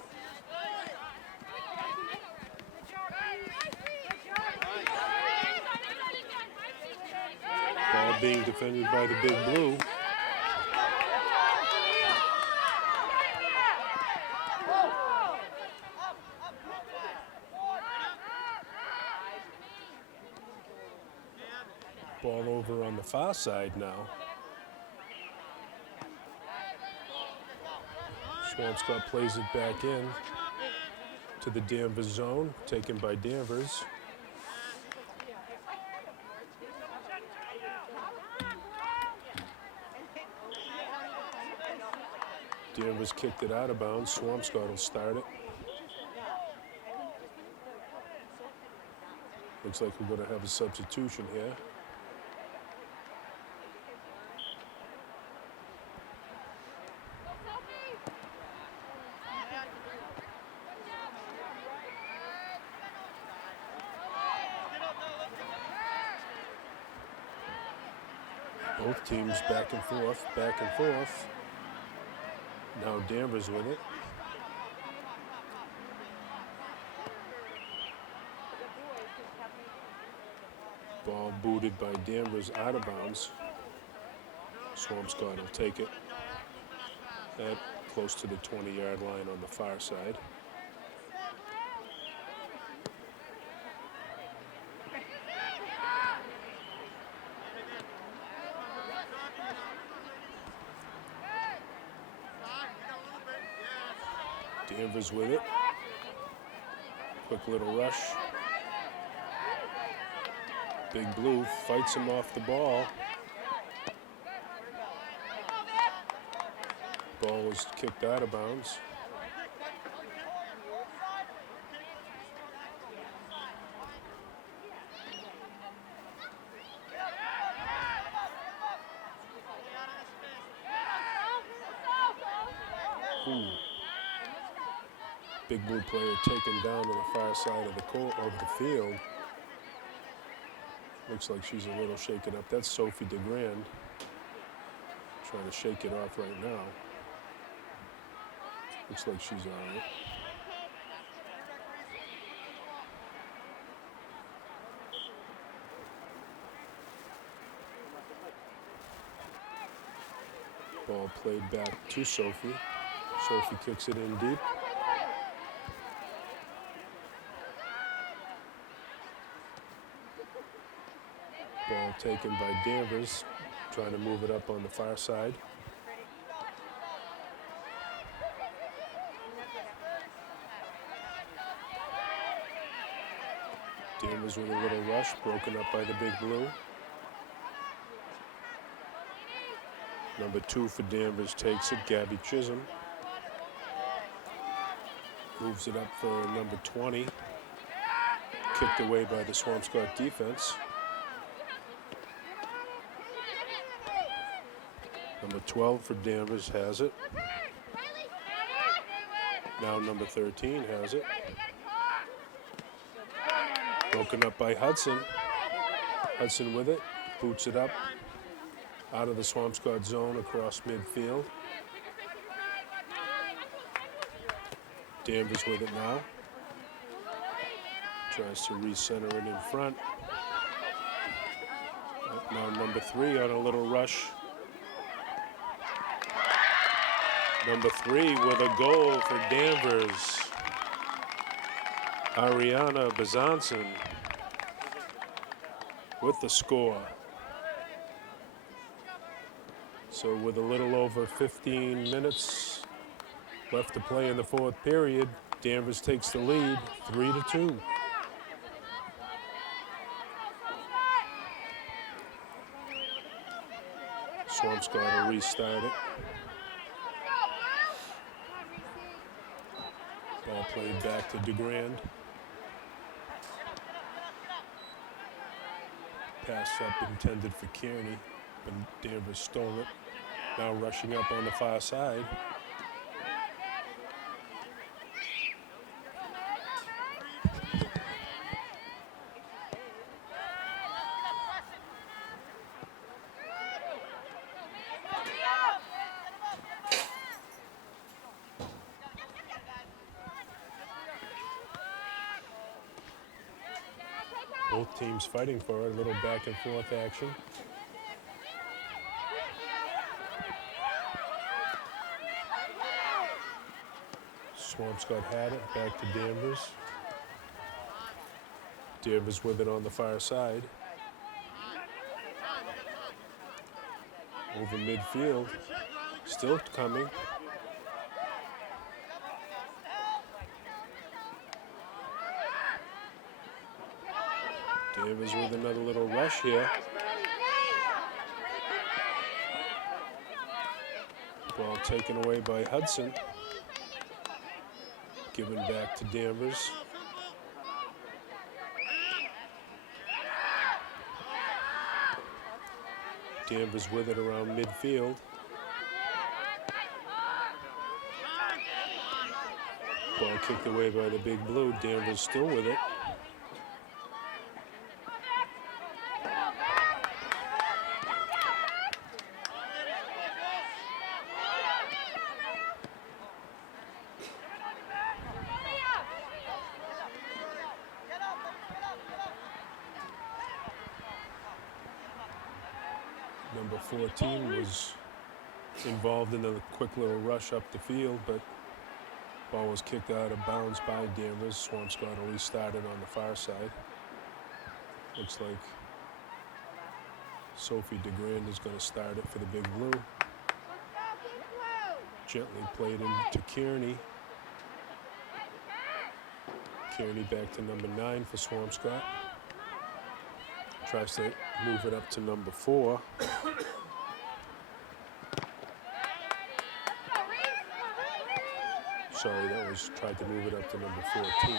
Ball being defended by the Big Blue. Ball over on the far side now. Swampscott plays it back in to the Danvers zone, taken by Danvers. Danvers kicked it out of bounds. Swampscott will start it. Looks like we're going to have a substitution here. Both teams back and forth, back and forth. Now Danvers with it. Ball booted by Danvers out of bounds. Swampscott will take it. That close to the 20-yard line on the far side. Danvers with it. Quick little rush. Big Blue fights him off the ball. Ball was kicked out of bounds. Ooh. Big blue player taken down on the far side of the court of the field. Looks like she's a little shaken up. That's Sophie DeGrand trying to shake it off right now. Looks like she's all right. Ball played back to Sophie. Sophie kicks it in deep. Ball taken by Danvers, trying to move it up on the far side. Danvers with a little rush, broken up by the big blue. Number 2 for Danvers takes it, Gabby Chisholm. Moves it up for number 20. Kicked away by the Swampscott defense. Number 12 for Danvers has it. Now number 13 has it. Broken up by Hudson. Hudson with it, boots it up out of the Swampscott zone across midfield. Danvers with it now. Tries to recenter it in front. Now number 3 on a little rush. Number 3 with a goal for Danvers. Ariana Bezanson with the score. So with a little over 15 minutes left to play in the 4th period, Danvers takes the lead, 3-2. Swampscott will restart it. Ball played back to DeGrand. Pass up intended for Kearney, but Danvers stole it. Now rushing up on the far side. Both teams fighting for it, a little back and forth action. Swampscott had it, back to Danvers. Danvers with it on the far side. Over midfield, still coming. Danvers with another little rush here. Ball taken away by Hudson. Given back to Danvers. Danvers with it around midfield. Ball kicked away by the big blue. Danvers still with it. Number 14 was involved in a quick little rush up the field, but ball was kicked out of bounds by Danvers. Swampscott only started on the far side. Looks like Sophie DeGrand is going to start it for the big blue. Gently played into Kearney. Kearney back to number 9 for Swampscott. Tries to move it up to number 4. Sorry, that was tried to move it up to number 14.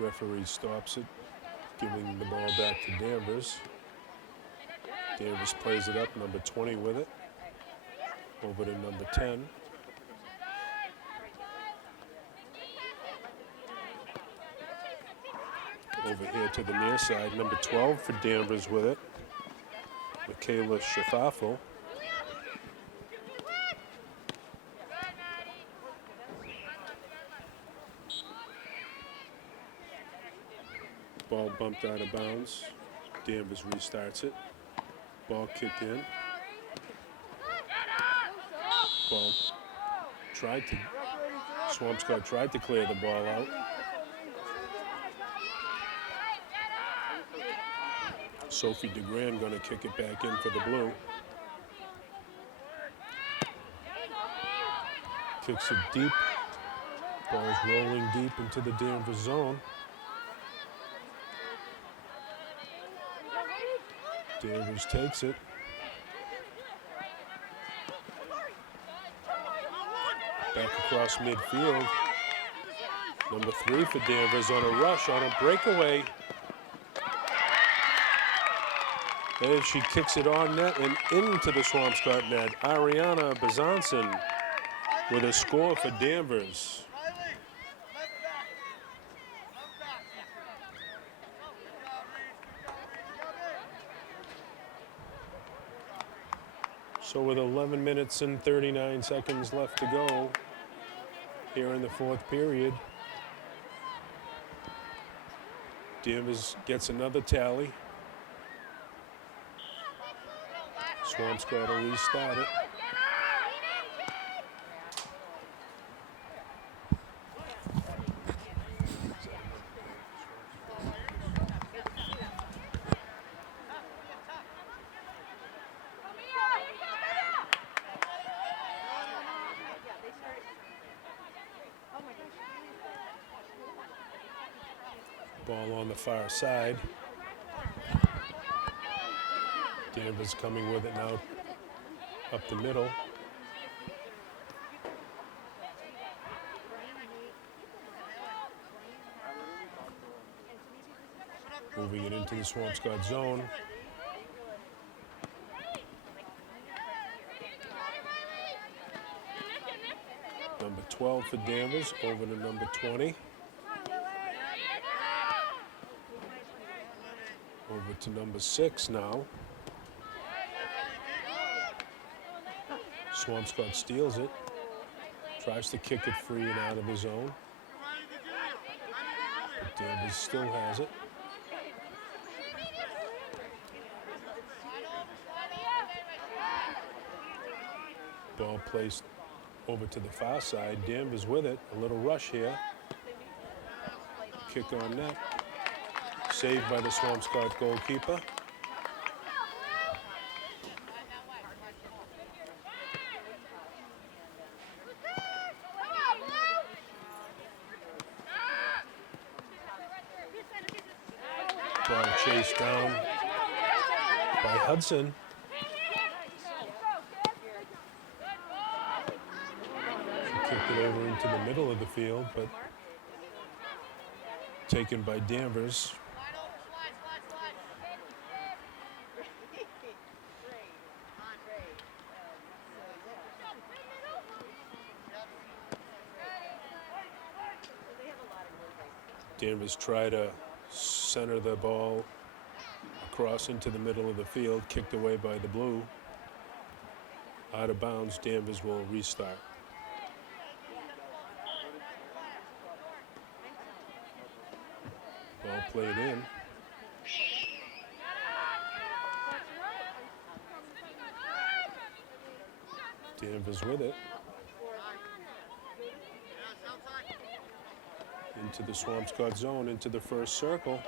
Referee stops it. Giving the ball back to Danvers. Danvers plays it up, number 20 with it. Over to number 10. Over here to the near side, number 12 for Danvers with it. Michaela Shafafo. Ball bumped out of bounds. Danvers restarts it. Ball kicked in. Ball Swampscott tried to clear the ball out. Sophie DeGran going to kick it back in for the blue. Kicks it deep. Ball's rolling deep into the Danvers zone. Danvers takes it. Back across midfield. Number 3 for Danvers on a rush, on a breakaway. And she kicks it on net and into the Swampscott net. Ariana Bazanson with a score for Danvers. So with 11 minutes and 39 seconds left to go here in the 4th period, Danvers gets another tally. Swampscott will restart it. Ball on the far side. Danvers coming with it now up the middle. Moving it into the Swampscott zone. Number 12 for Danvers, over to number 20. Over to number 6 now. Swampscott steals it. Tries to kick it free and out of the zone. But Danvers still has it. Ball placed over to the far side. Danvers with it. A little rush here. Kick on net. Saved by the Swampscott goalkeeper. Ball chased down by Hudson. She kicked it over into the middle of the field, but taken by Danvers. Danvers try to center the ball across into the middle of the field, kicked away by the blue. Out of bounds, Danvers will restart. Ball played in. Danvers with it. Into the Swampscott zone, into the first circle.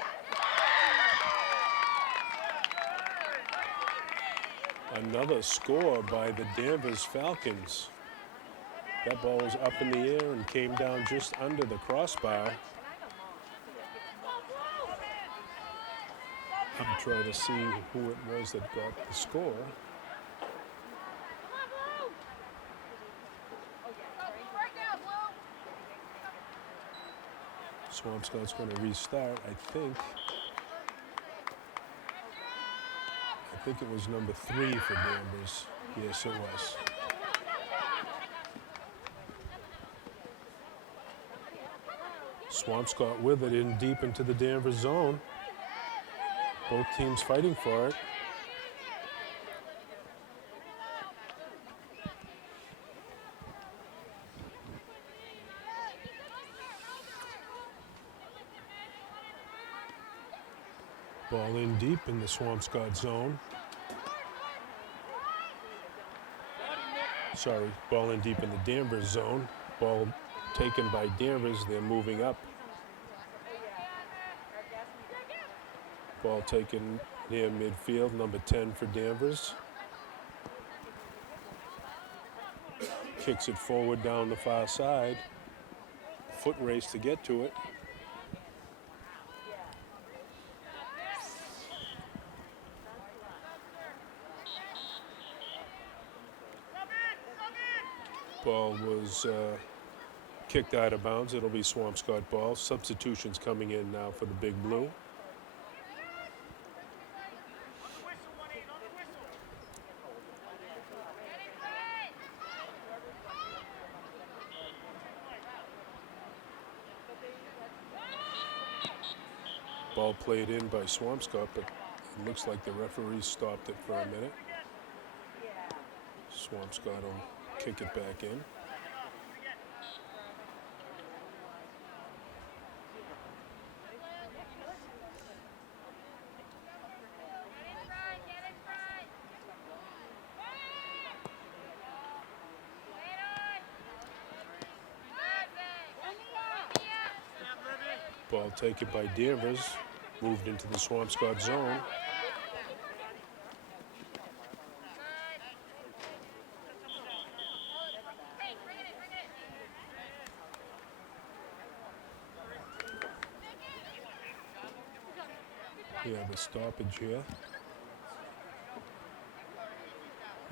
Another score by the Danvers Falcons. That ball was up in the air and came down just under the crossbar. I'm trying to see who it was that got the score. Swampscott's going to restart, I think. think it was number 3 for Danvers. Yes, it was. Swampscott with it in deep into the Danvers zone. Both teams fighting for it. Ball in deep in the Swampscott zone. Sorry, ball in deep in the Danvers zone. Ball taken by Danvers, they're moving up. Ball taken near midfield, number 10 for Danvers. Kicks it forward down the far side. Foot race to get to it. Ball was kicked out of bounds. It'll be Swampscott ball. Substitutions coming in now for the Big Blue. Ball played in by Swampscott, but it looks like the referee stopped it for a minute. Swampscott will kick it back in. Ball taken by Danvers, moved into the Swampscott zone. We have a stoppage here.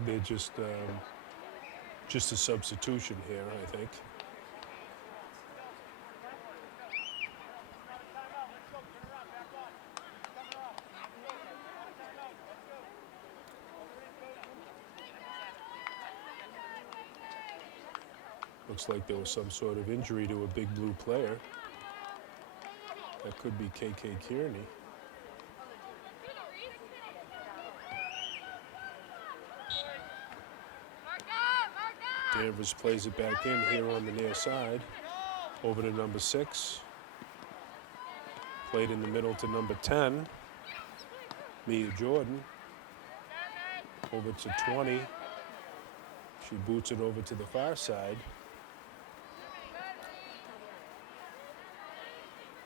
They're just a substitution here, I think. Looks like there was some sort of injury to a Big Blue player. That could be KK Kearney. Danvers plays it back in here on the near side. Over to number 6. Played in the middle to number 10. Mia Jordan. Over to 20. She boots it over to the far side.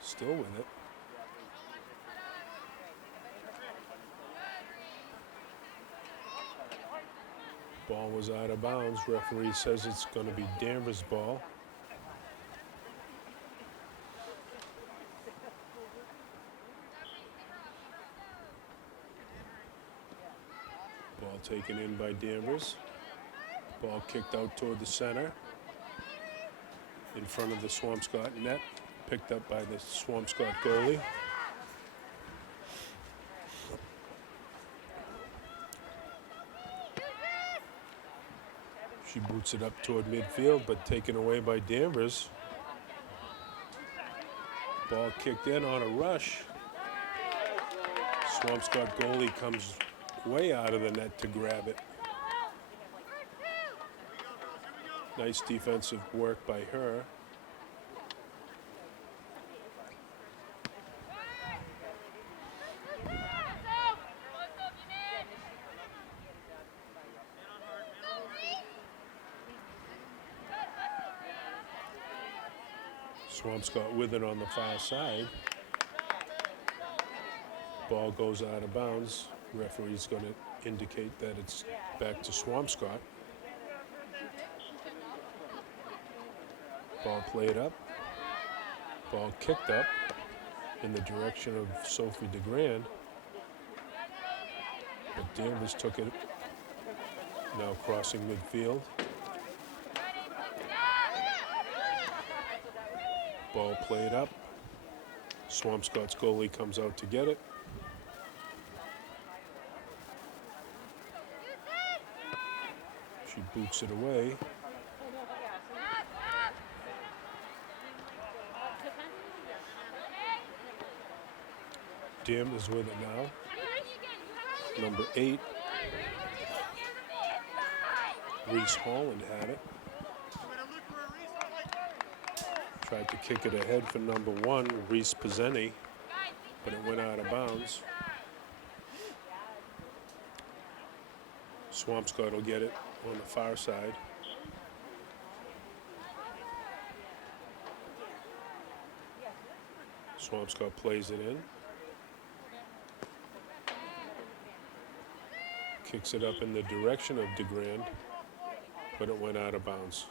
Still with it. Ball was out of bounds. Referee says it's going to be Danvers' ball. Ball taken in by Danvers. Ball kicked out toward the center. In front of the Swampscott net. Picked up by the Swampscott goalie. She boots it up toward midfield, but taken away by Danvers. Ball kicked in on a rush. Swampscott goalie comes way out of the net to grab it. Nice defensive work by her. Swampscott with it on the far side. Ball goes out of bounds. Referee's going to indicate that it's back to Swampscott. Ball played up. Ball kicked up in the direction of Sophie DeGrand. But Danvers took it. Now crossing midfield. Ball played up. Swampscott's goalie comes out to get it. Boots it away. Danvers with it now. Number 8. Reese Holland had it. Tried to kick it ahead for number 1, Reese Pizzeni, but it went out of bounds. Swampscott will get it on the far side. Swampscott plays it in. Kicks it up in the direction of DeGrand, but it went out of bounds.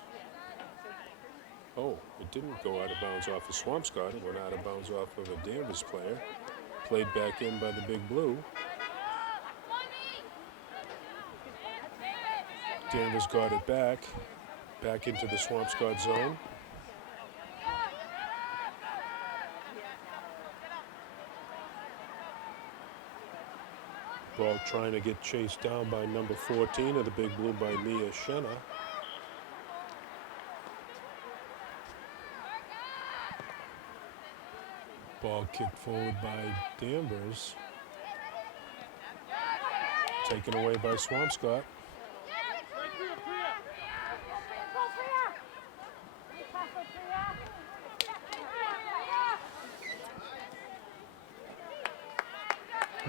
Oh, it didn't go out of bounds off of Swampscott. It went out of bounds off of a Danvers player. Played back in by the Big Blue. Danvers got it back into the Swampscott zone. Ball trying to get chased down by number 14 of the Big Blue by Mia Shenna. Ball kicked forward by Danvers. Taken away by Swampscott.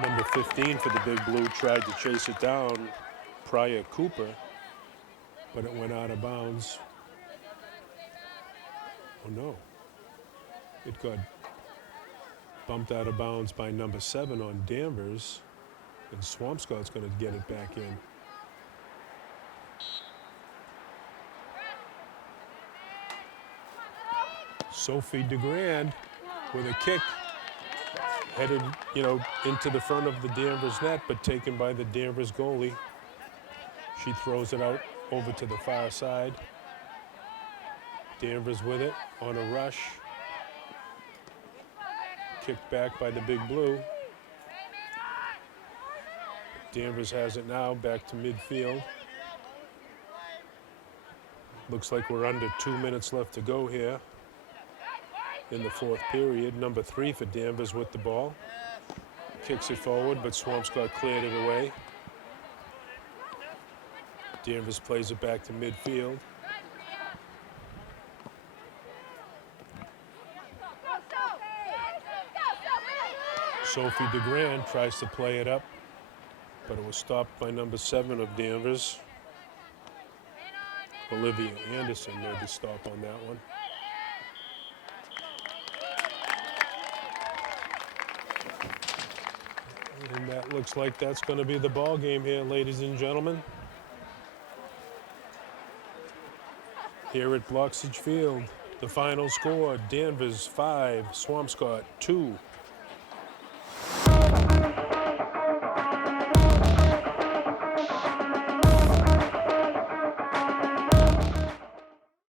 Number 15 for the Big Blue tried to chase it down, Pryor Cooper, but it went out of bounds. Oh no. It got bumped out of bounds by number 7 on Danvers, and Swampscott's going to get it back in. Sophie DeGrand with a kick. Headed, into the front of the Danvers net, but taken by the Danvers goalie. She throws it out over to the far side. Danvers with it on a rush. Kicked back by the Big Blue. Danvers has it now, back to midfield. Looks like we're under 2 minutes left to go here in the 4th period. Number 3 for Danvers with the ball. Kicks it forward, but Swampscott cleared it away. Danvers plays it back to midfield. Sophie DeGrand tries to play it up, but it was stopped by number 7 of Danvers. Olivia Anderson made the stop on that one. And that looks like that's going to be the ball game here, ladies and gentlemen. Here at Bloxage Field, the final score, Danvers 5, Swampscott 2.